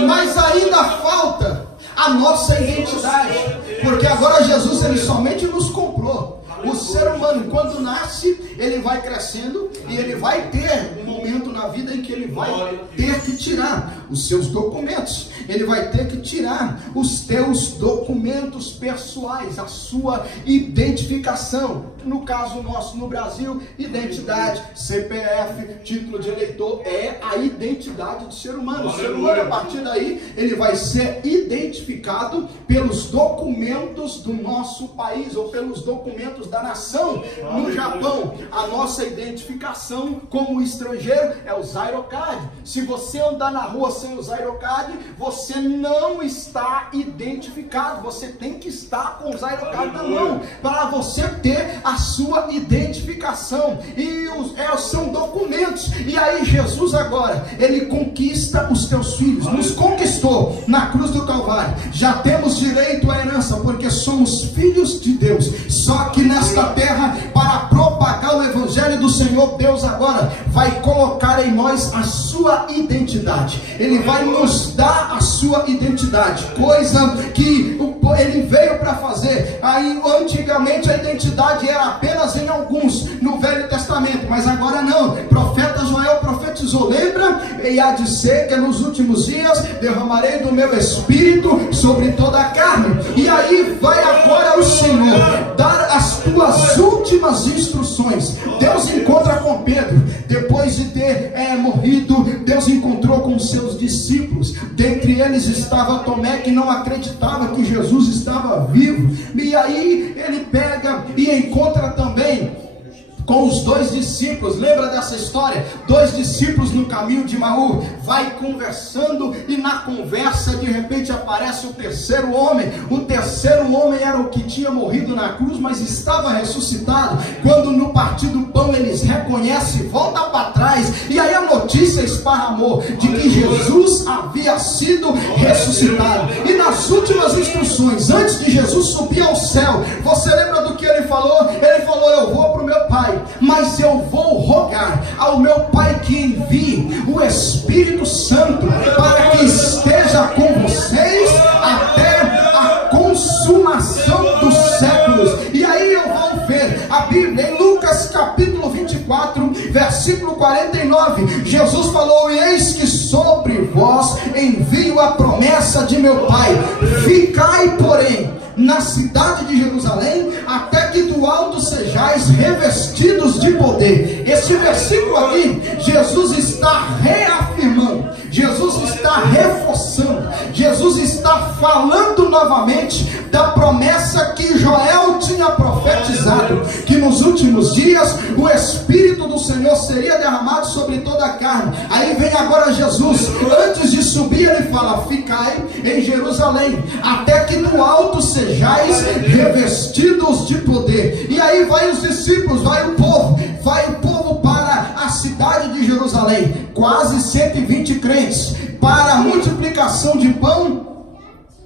Mas ainda falta a nossa identidade, porque agora Jesus, ele somente nos comprou. O ser humano, quando nasce, ele vai crescendo e ele vai ter um momento na vida em que ele vai ter que tirar os seus documentos, ele vai ter que tirar os teus documentos pessoais, a sua identificação. No caso nosso no Brasil, identidade, CPF, título de eleitor, é a identidade do ser humano. O ser humano, a partir daí, ele vai ser identificado pelos documentos do nosso país, ou pelos documentos da nação. No Japão, a nossa identificação como estrangeiro é o Zairocard. Se você andar na rua sem o Zairocard, você não está identificado. Você tem que estar com o Zairocard na mão para você ter a sua identificação. E são documentos. E aí Jesus agora, ele conquista os teus filhos, nos conquistou na cruz do Calvário. Já temos direito à herança, porque somos filhos de Deus. Só que nesta terra, para propagar o evangelho do Senhor, Deus agora vai colocar em nós a sua identidade. Ele vai nos dar a sua identidade, coisa que ele veio para fazer. Aí antigamente a identidade era apenas em alguns no Velho Testamento, mas agora não. Profeta Joel profetizou, lembra? E há de ser que nos últimos dias derramarei do meu espírito sobre toda a carne. E aí vai agora o Senhor dar as tuas últimas instruções. Deus encontra com Pedro, depois de ter morrido, Deus encontrou com seus discípulos. Dentre eles estava Tomé, que não acreditava que Jesus estava vivo. E aí ele pega e encontra também com os dois discípulos. Lembra dessa história? Dois discípulos no caminho de Emaú, vai conversando, e na conversa de repente aparece o terceiro homem. O terceiro homem era o que tinha morrido na cruz, mas estava ressuscitado. Quando no partir do pão eles reconhecem, volta para trás, e aí a notícia esparramou de que Jesus havia sido ressuscitado. E nas últimas instruções, antes de Jesus subir ao céu, você lembra do que ele falou? Ele falou: eu vou para o meu Pai, mas eu vou rogar ao meu Pai que envie o Espírito Santo para que esteja com vocês até a consumação dos séculos. E aí eu vou ver a Bíblia em Lucas capítulo 24, versículo 49. Jesus falou: e eis que sobre vós envio a promessa de meu Pai. Ficai, porém, na cidade de Jerusalém, até que do alto sejais revestidos de poder. Esse versículo aqui, Jesus está reafirmando, Jesus está reforçando, Jesus está falando novamente da promessa que Joel tinha profetizado, que nos últimos dias o Espírito do Senhor seria derramado sobre toda a carne. Aí vem agora Jesus, antes de subir ele fala: ficai em Jerusalém, até que do alto sejais revestidos de poder. E aí vai os discípulos, vai o povo para a cidade de Jerusalém, quase 120 crentes, para a multiplicação de pão,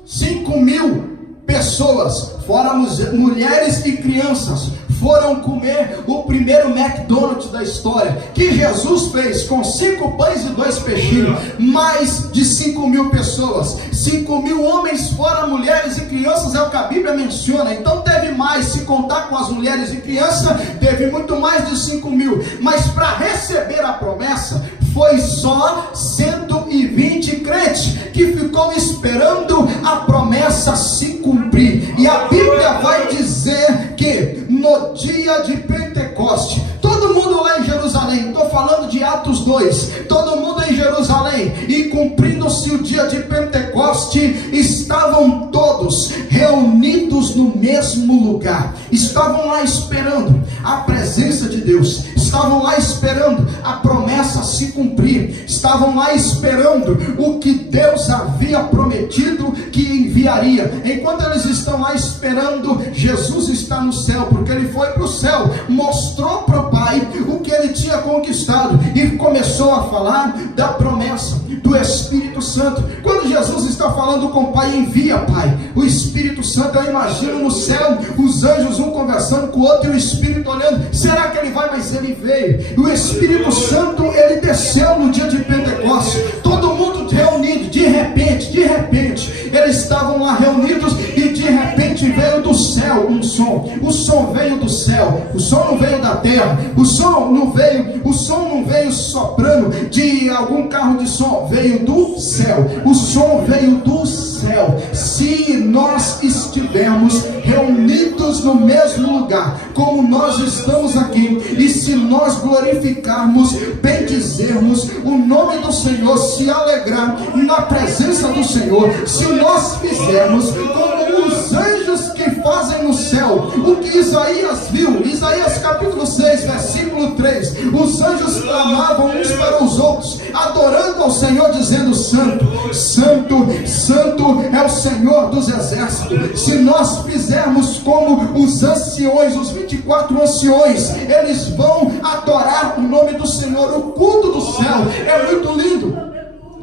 5.000 pessoas, fora mulheres e crianças, foram comer o primeiro McDonald's da história, que Jesus fez com 5 pães e 2 peixinhos, mais de 5.000 pessoas, 5.000 homens fora mulheres e crianças, é o que a Bíblia menciona. Então teve mais, se contar com as mulheres e crianças, teve muito mais de 5.000, mas para receber a promessa, foi só 120 crentes que ficou esperando a promessa se cumprir. E a Bíblia vai dizer que no dia de Pentecoste, todo mundo lá em Jerusalém, estou falando de Atos 2, todo mundo em Jerusalém, e cumprindo-se o dia de Pentecoste, estavam todos reunidos no mesmo lugar, estavam lá esperando a presença de Deus, estavam lá esperando a promessa se cumprir, estavam lá esperando o que Deus havia prometido que enviaria. Enquanto eles estão lá esperando, Jesus está no céu, porque ele foi para o céu, mostrou para o Pai o que ele tinha conquistado e começou a falar da promessa do Espírito Santo. Quando Jesus está falando com o Pai, envia, Pai, o Espírito Santo. Eu imagino no céu os anjos um conversando com o outro e o Espírito olhando, será que ele vai? Mas ele veio. O Espírito Santo, ele desceu no dia de Pentecostes, todo mundo reunido. De repente eles estavam lá reunidos e de repente veio do céu um som. O som veio do céu, o som não veio da terra, o som não veio soprando de algum carro de som, veio do céu, o som veio do céu. Se nós estivermos reunidos no mesmo lugar, como nós estamos aqui, e se nós glorificarmos, bendizermos o nome do Senhor, se alegrar na presença do Senhor, se nós fizermos como os anjos que fazem no céu, o que Isaías viu, Isaías capítulo 6, versículo 3, os anjos clamavam uns para os outros, adorando ao Senhor, dizendo: Santo, Santo, Santo é o Senhor dos exércitos. Se nós fizermos como os anciões, os 24 anciões, eles vão adorar o nome do Senhor. O culto do céu é muito lindo,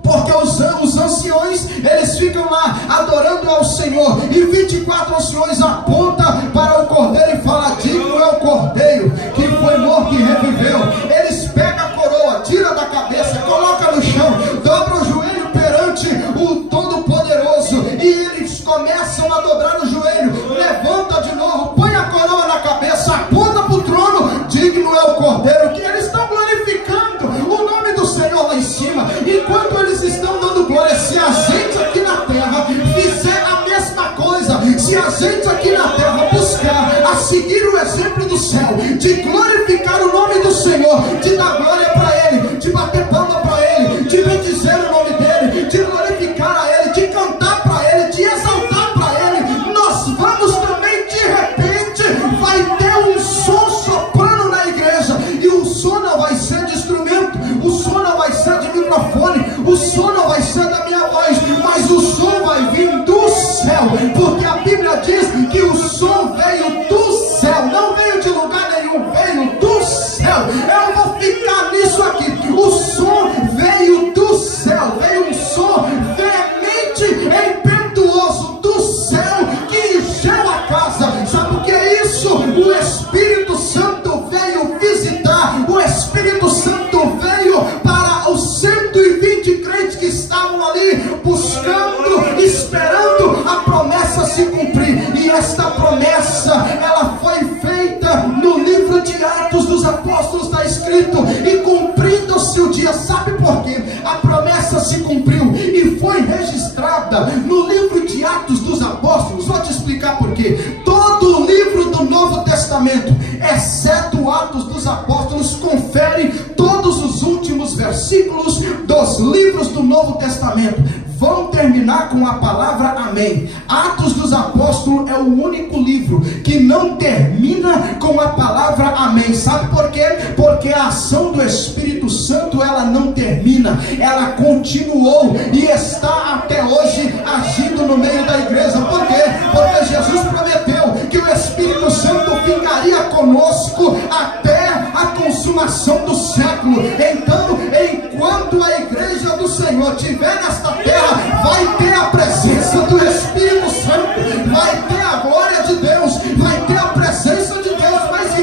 porque os anciões, eles ficam lá adorando ao Senhor, e 24 anciões apontam para o Cordeiro e falam: digno é o Cordeiro que foi morto e reviveu. Eles pegam a coroa, tira da cabeça, coloca no chão, dobra o joelho perante o Todo-Poderoso, e eles começam a dobrar o joelho, levanta de novo, põe a coroa na cabeça, aponta para o trono, digno é o Cordeiro, que eles estão glorificando o nome do Senhor lá em cima. Enquanto eles estão dando glória, se a gente aqui na terra fizer a mesma coisa, se a gente aqui na terra buscar a seguir o exemplo do céu, de glorificar o nome do Senhor, de dar glória para Ele, de bater palma para Ele, de bendizer o nome dEle, de glorificar a Ele, de cantar para Ele, de exaltar para Ele, nós vamos também, de repente, vai ter um som soprando na igreja, e o som não vai ser de instrumento, o som não vai ser de microfone, o som não vai ser da minha voz, mas o som vai vir do céu, porque a Bíblia diz que o som veio do céu, não veio de lugar nenhum, veio do céu. Eu vou ficar nisso aqui, o som veio do céu, veio um som veemente, impetuoso do céu, que encheu a casa. Sabe o que é isso? O Espírito Santo veio visitar, o Espírito Santo veio para os 120 crentes que estavam ali buscando, esperando a promessa se cumprir. E esta promessa, ela foi feita no livro de Atos dos Apóstolos, está escrito: e cumprindo-se o dia. Sabe por quê? A promessa se cumpriu e foi registrada no livro de Atos dos Apóstolos. Vou te explicar por quê. Todo o livro do Novo Testamento, exceto Atos dos Apóstolos, confere todos os últimos versículos dos livros do Novo Testamento, vão terminar com a palavra amém. Atos dos Apóstolos é o único livro que não termina com a palavra amém. Sabe por quê? Porque a ação do Espírito Santo, ela não termina, ela continuou e está até hoje agindo no meio da igreja. Por quê? Porque Jesus prometeu que o Espírito Santo ficaria conosco até a consumação do século. Então, enquanto a igreja do Senhor tiver nesta terra, vai ter a presença do Espírito Santo, vai ter a glória de Deus, vai ter a presença de Deus. Mas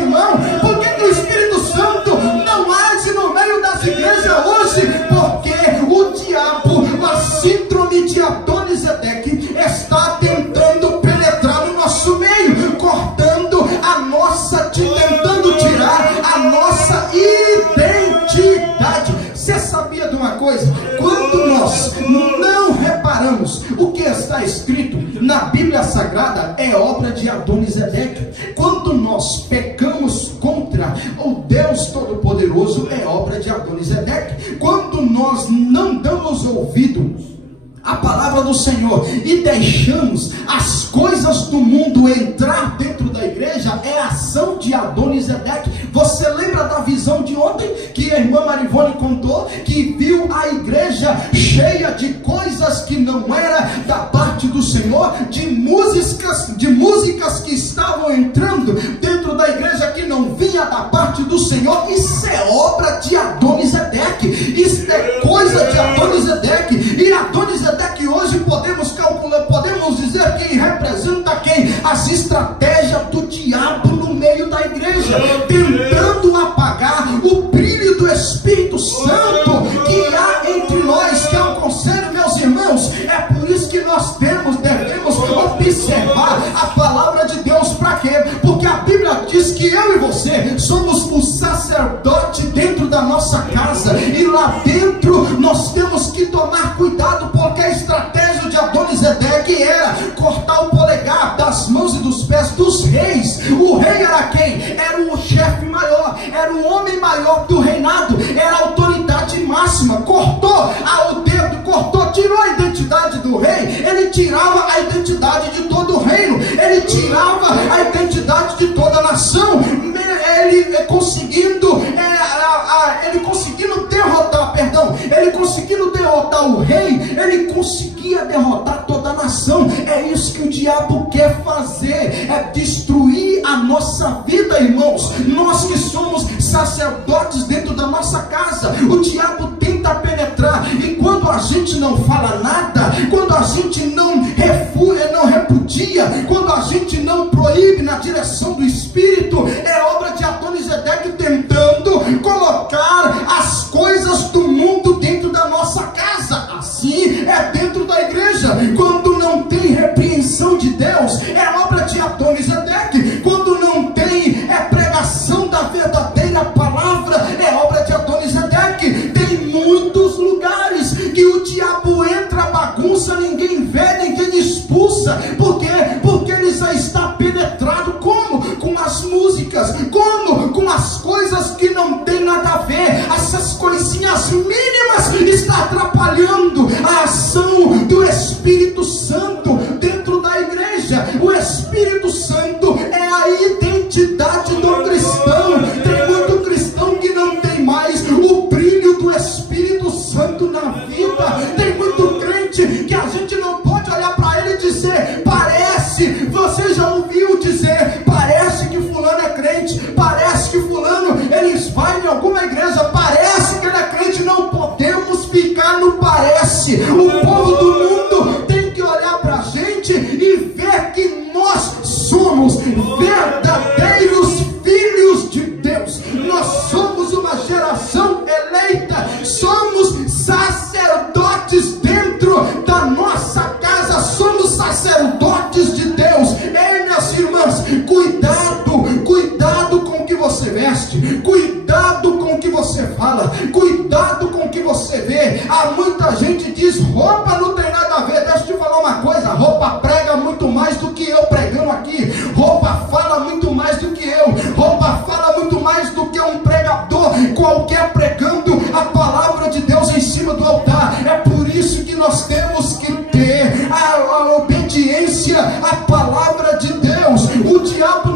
de Adonisedeque. Quando nós pecamos contra o Deus Todo-Poderoso, é obra de Adonisedeque. Quando nós não damos ouvido à palavra do Senhor e deixamos as coisas do mundo entrar dentro da igreja, é a ação de Adonisedeque. Você lembra da visão de ontem que a irmã Marivone contou, que viu a igreja cheia de coisas que não era da parte do Senhor, de músicas que estavam entrando dentro da igreja que não vinha da parte do Senhor? Isso é obra de Adonisedeque, isso é coisa de Adonisedeque. E Adonisedeque hoje podemos calcular, podemos dizer que representa quem? As estratégias do diabo no meio da igreja, tentando apagar o brilho do Espírito Santo que há entre nós. Que é um conselho, meus irmãos, é por isso que nós devemos observar a palavra de Deus. Para quê? Porque a Bíblia diz que eu e você somos o sacerdote dentro da nossa casa, e lá dentro nós temos que tomar cuidado, porque a estratégia de Adonisedeque era cortar o polegar das mãos e dos pés dos reis. O rei era quem? Era o chefe maior, era o homem maior do reinado, era a autoridade máxima. Cortou o dedo, tirou a identidade do rei, ele tirava a identidade de todo o reino, ele tirava a identidade de toda a nação. Ele conseguindo derrotar o rei, ele conseguia derrotar toda a nação. É isso que o diabo quer fazer, é destruir a nossa vida, irmãos. Nós que somos sacerdotes dentro da nossa casa, o diabo tenta penetrar, e quando a gente não fala nada, quando a gente não repudia, quando a gente não proíbe na direção do Espírito, é obra de Adonisedeque tentando colocar as coisas do mundo dentro da nossa casa. Assim é dentro da igreja. Quando não tem repreensão de Deus, é obra de Adonisedeque. Quando não tem pregação da verdadeira palavra, é obra de Adonisedeque. Tem muitos lugares que o diabo entra, bagunça, ninguém vê, ninguém expulsa. Por quê? Porque ele já está penetrado. Como? Com as músicas. Como? Com as coisas que não tem nada a ver. Essas coisinhas mínimas estão atrapalhando a ação do Espírito Santo dentro da igreja. O Espírito Santo é a identidade do cristão. Tem muito cristão que não tem mais o brilho do Espírito Santo na vida. Tem muito crente que a gente não pode olhar para ele e dizer, parece, você já ouviu dizer, parece que fulano é crente, parece que fulano, eles vai em alguma igreja, parece que ele é crente. Não podemos ficar no parece. O povo do mundo tem que olhar para a gente e ver que nós somos verdadeiros filhos de Deus. Nós somos uma geração eleita, somos sacerdotes dentro da nossa casa, somos sacerdotes de Deus. Ei, minhas irmãs, cuidado com o que você veste, cuidado com o que você fala, cuidado com o que você vê. Há muita gente que diz, roupa não tem nada a ver. Deixa eu te falar uma coisa, roupa prega muito mais do que eu pregando aqui, roupa fala muito mais do que eu, roupa fala muito mais do que um pregador qualquer pregando a palavra de Deus em cima do altar. É por isso que nós temos que ter a obediência à palavra de Deus. O diabo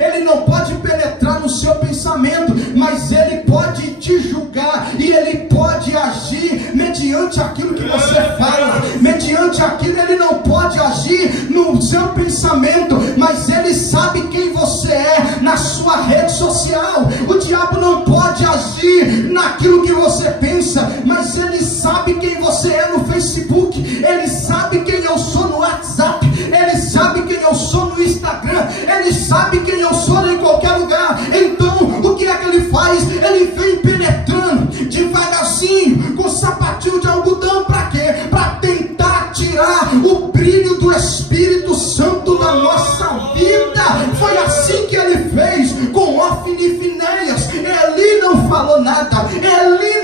ele não pode penetrar no seu pensamento, mas ele pode te julgar, e ele pode agir mediante aquilo que você fala, mediante aquilo. Ele não pode agir no seu pensamento, mas ele sabe quem você é na sua rede social. O diabo não pode agir naquilo que você pensa, mas ele sabe quem você é no Facebook, ele sabe quem eu sou no WhatsApp, ele sabe quem eu sou no Instagram, ele sabe quem eu sou em qualquer lugar. Então o que é que ele faz? Ele vem penetrando devagarzinho com sapatinho de algodão. Para quê? Para tentar tirar o brilho do Espírito Santo da nossa vida. Foi assim que ele fez com Ofni e Finéias. Ele não falou nada, ele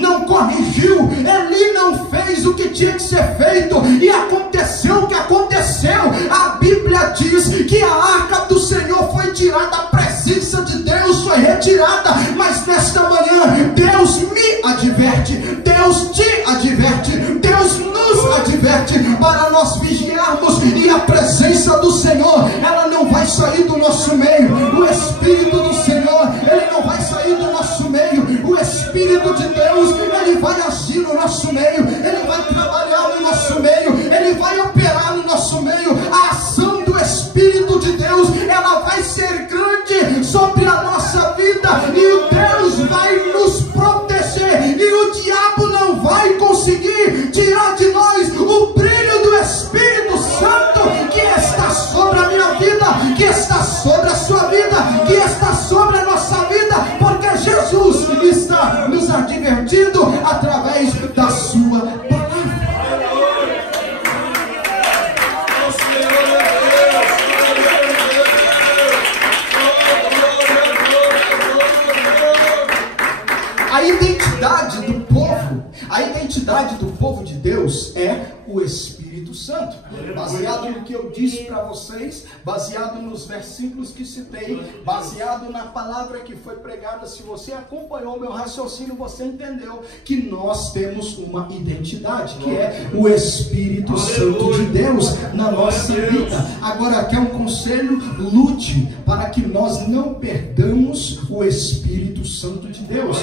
não corrigiu, ele não fez o que tinha que ser feito, e aconteceu o que aconteceu. A Bíblia diz que a arca do Senhor foi tirada, a presença de Deus foi retirada, mas nesta manhã Deus me adverte, Deus te adverte, Deus nos adverte para nós vigiarmos, e a presença do Senhor, ela não vai sair do nosso meio. O Espírito do Senhor, ele não vai sair do nosso meio. O Espírito de Deus, ele vai agir no nosso meio, ele vai trabalhar no nosso meio, ele vai operar no nosso meio. A ação do Espírito de Deus, ela vai ser grande sobre a nossa vida, e Deus vai nos proteger, e o diabo não vai conseguir tirar de nós o brilho do Espírito Santo que está sobre a minha vida, que está sobre a sua vida, que está sobre a nossa vida, porque Jesus está nos advertindo através da sua palavra. A identidade do povo de Deus é o Espírito Santo. Baseado no que eu disse para vocês, baseado nos versículos que citei, baseado na palavra que foi pregada, se você acompanhou meu raciocínio, você entendeu que nós temos uma identidade, que é o Espírito Santo de Deus na nossa vida. Agora, quer um conselho? Lute para que nós não perdamos o Espírito Santo de Deus.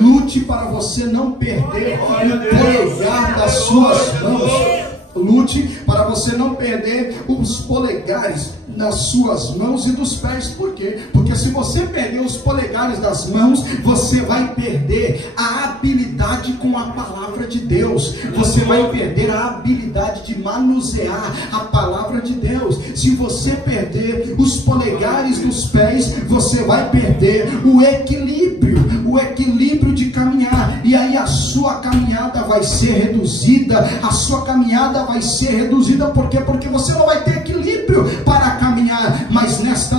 Lute para você não perder o polegar das suas mãos. Lute para você não perder os polegares nas suas mãos e dos pés. Por quê? Porque se você perder os polegares das mãos, você vai perder a habilidade com a palavra de Deus. Você vai perder a habilidade de manusear a palavra de Deus. Se você perder os polegares dos pés, você vai perder o equilíbrio de caminhar. E aí a sua caminhada vai ser reduzida. A sua caminhada vai ser reduzida. Por quê? Porque você não vai ter equilíbrio para caminhar. Mas nesta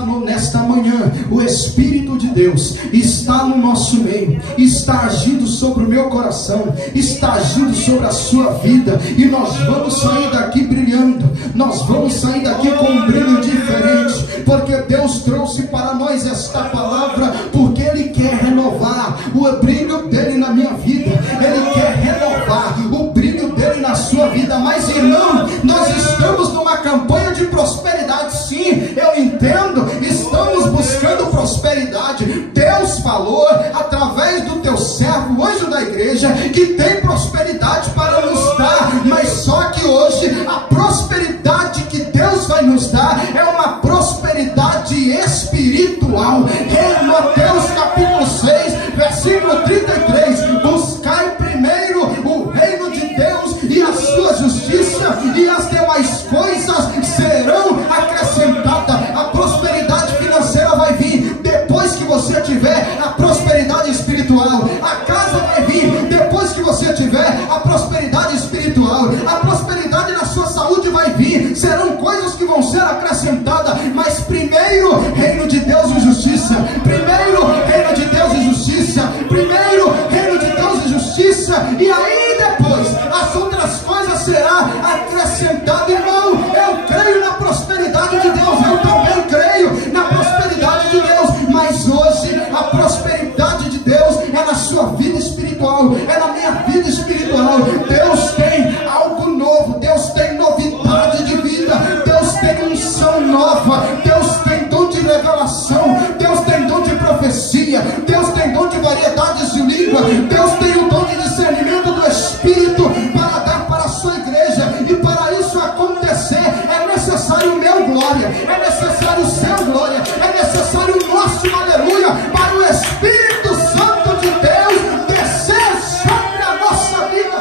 manhã, o Espírito de Deus está no nosso meio, está agindo sobre o meu coração, está agindo sobre a sua vida, e nós vamos sair daqui brilhando, nós vamos sair daqui com um brilho diferente, porque Deus trouxe para nós esta palavra, porque Ele quer renovar o brilho dele na minha vida, Ele quer renovar o brilho dele na sua vida. Mas irmão, nós estamos numa campanha de prosperidade, sim, eu entendo, estamos buscando prosperidade. Deus falou através do teu servo, anjo da igreja, que tem prosperidade para nos dar, mas só que hoje a prosperidade que Deus vai nos dar é uma prosperidade espiritual. Em Mateus capítulo 6, versículo 33, buscai primeiro o reino de Deus e a sua justiça, e as demais coisas serão acrescentadas. A prosperidade financeira vai vir depois que você tiver a prosperidade espiritual. A casa vai vir depois que você tiver a prosperidade espiritual. A prosperidade na sua saúde vai vir. Serão coisas que vão ser acrescentadas, mas primeiro reino de Deus e justiça. Primeiro reino de Deus e justiça. Primeiro reino de Deus e justiça. E aí depois as outras coisas serão acrescentadas. Irmão, eu creio na prosperidade de Deus. Eu também creio na prosperidade de Deus. Mas hoje a prosperidade de Deus é na sua vida espiritual, é na minha vida espiritual. Deus tem algo novo, Deus tem novidade de vida, Deus tem unção nova, Deus tem dom de revelação, Deus tem dom de profecia, Deus tem dom de variedades de língua, Deus tem o dom de discernimento do Espírito para dar para a sua igreja. E para isso acontecer é necessário o meu glória, é necessário o seu glória, é necessário o nosso aleluia, para o Espírito Santo de Deus descer sobre a nossa vida.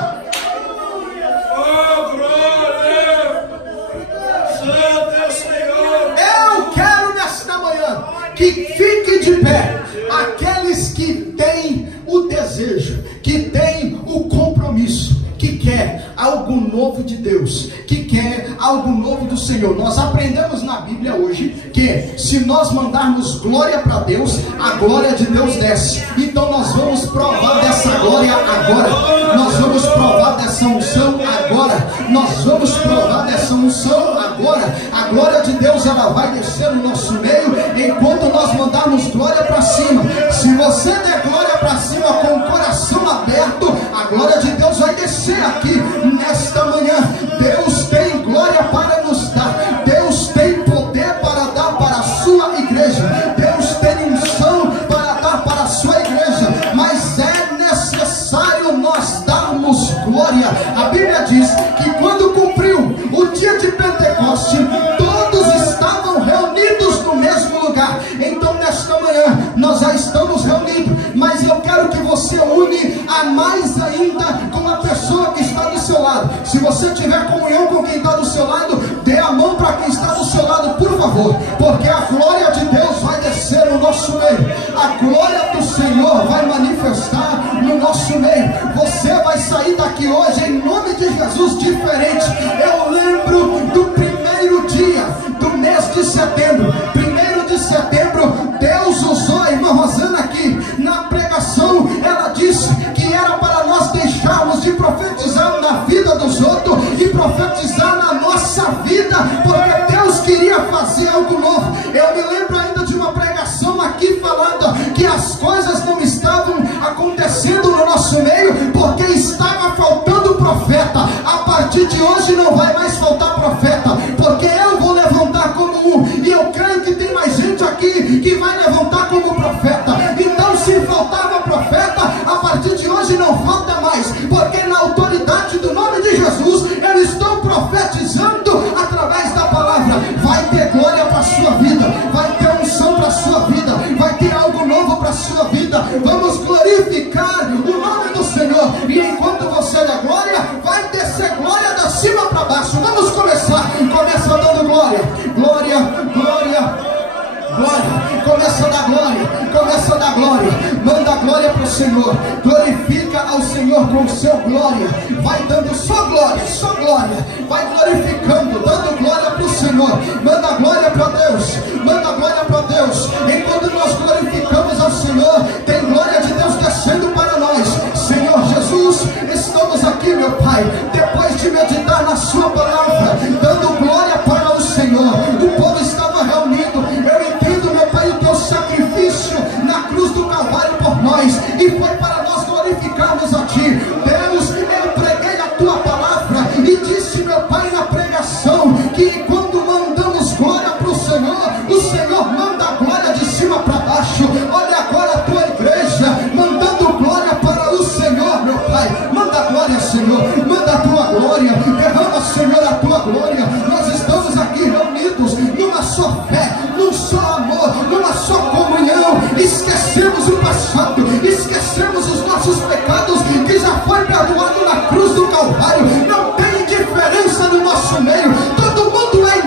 Oh, glória! Santo é o Senhor! Eu quero nesta manhã que fique de pé aqueles que têm o desejo, que têm o compromisso, que quer algo novo de Deus, que quer algo novo do Senhor. Nós aprendemos na Bíblia hoje que se nós mandarmos glória para Deus, a glória de Deus desce. Então nós vamos provar dessa glória agora, nós vamos provar dessa unção agora. nós vamos provar dessa unção agora. A glória de Deus, ela vai descer no nosso meio enquanto nós mandarmos glória para cima. Se você der glória para cima com o coração aberto, a glória de Deus vai descer aqui nesta manhã. Deus tem glória para nos dar, Deus tem poder para dar para a sua igreja, Deus tem unção para dar para a sua igreja, mas é necessário nós darmos glória. A Bíblia diz que quando cumpriu o dia de Pentecoste, todos estavam reunidos no mesmo lugar. Então nesta manhã nós já estamos reunidos, mas eu quero que você une a mais ainda com a pessoa que está do seu lado. Se você tiver comunhão com quem está do seu lado, dê a mão para quem está do seu lado, por favor, porque a glória de Deus vai descer no nosso meio, a glória do Senhor vai manifestar no nosso meio. Você vai sair daqui hoje em nome de Jesus diferente. Eu lembro do primeiro dia do mês de setembro. 1º de setembro, Deus usou a irmã Rosana aqui na pregação. Ela disse que era para nós deixarmos de profetizar na vida dos outros e profetizar na nossa vida, porque Deus queria fazer algo novo. Eu me lembro ainda de uma pregação aqui falando que as coisas não estavam acontecendo no nosso meio porque estava faltando profeta. A partir de hoje não vai mais faltar profeta, porque eu vou levantar como um, e eu creio que tem mais gente aqui que vai levantar como profeta. Então, se faltava profeta, a partir de hoje não falta mais, porque na autoridade do nome de Jesus eu estou profetizando através da palavra. Vai ter glória para a sua vida, vai ter unção para a sua vida, vai ter algo novo para a sua vida. Vamos glorificar o nome do Senhor, e enquanto você dá glória, vai descer glória da cima para baixo. Vamos começar, começa dando glória, glória, glória, glória, começa a dar glória, começa a dar glória, manda glória para o Senhor, glorifica ao Senhor com o seu glória, vai dando só glória, vai glorificando, dando glória para o Senhor, manda glória para Deus, manda glória para Deus. Enquanto nós glorificamos ao Senhor, tem glória de Deus descendo para nós. Senhor Jesus, estamos aqui, meu Pai, depois de meditar na sua palavra, dando glória para o Senhor. O povo estava reunido, eu entendo, meu Pai, o teu sacrifício na cruz do Calvário por nós, e foi para nós glorificarmos a Ti. Deus, eu preguei a Tua palavra e disse, meu Pai, na pregação, que quando mandamos glória para o Senhor manda glória de cima para baixo. Olha agora a Tua igreja mandando glória para o Senhor, meu Pai. Manda glória, Senhor, manda a Tua glória, derrama, Senhor, a Tua glória. Nós estamos aqui reunidos numa só fé, num só amor, numa só comunhão. Esquecemos o passado, esquecemos os nossos pecados que já foi perdoado na cruz do Calvário. Não tem diferença no nosso meio, todo mundo é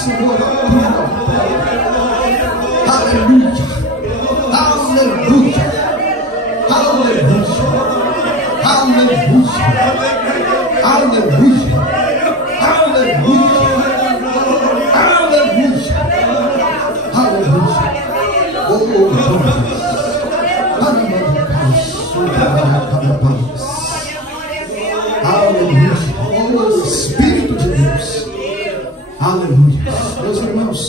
Senhor, a tua vitória. Aleluia. Aleluia. Aleluia. Aleluia. Aleluia. Aleluia. Aleluia. Aleluia. Oh, aleluia. Oh, Espírito de Deus. Aleluia. Meus irmãos,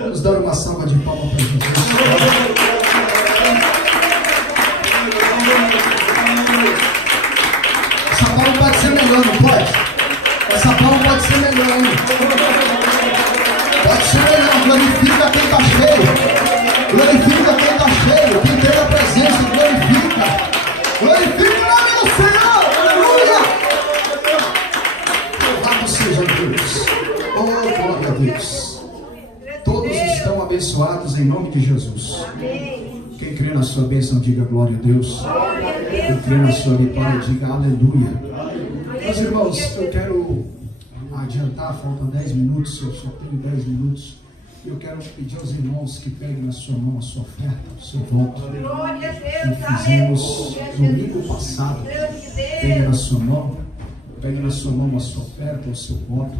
vamos dar uma salva de palmas para Jesus. Essa palma pode ser melhor, não pode? Essa palma pode ser melhor, hein? Pode ser melhor. Glorifica quem está cheio. Glorifica quem está cheio. Quem tem a presença, glorifica. Glorifica o nome do Senhor. Aleluia. Louvado seja Deus. Oh, glória a Deus. Todos estão abençoados em nome de Jesus. Quem crê na sua bênção, diga glória a Deus. Quem crê na sua vitória, diga aleluia. Meus irmãos, eu quero adiantar, faltam 10 minutos, eu só tenho 10 minutos. Eu quero pedir aos irmãos que peguem na sua mão a sua oferta, o seu voto, que fizemos domingo passado. Pegue na sua mão a sua oferta, o seu voto.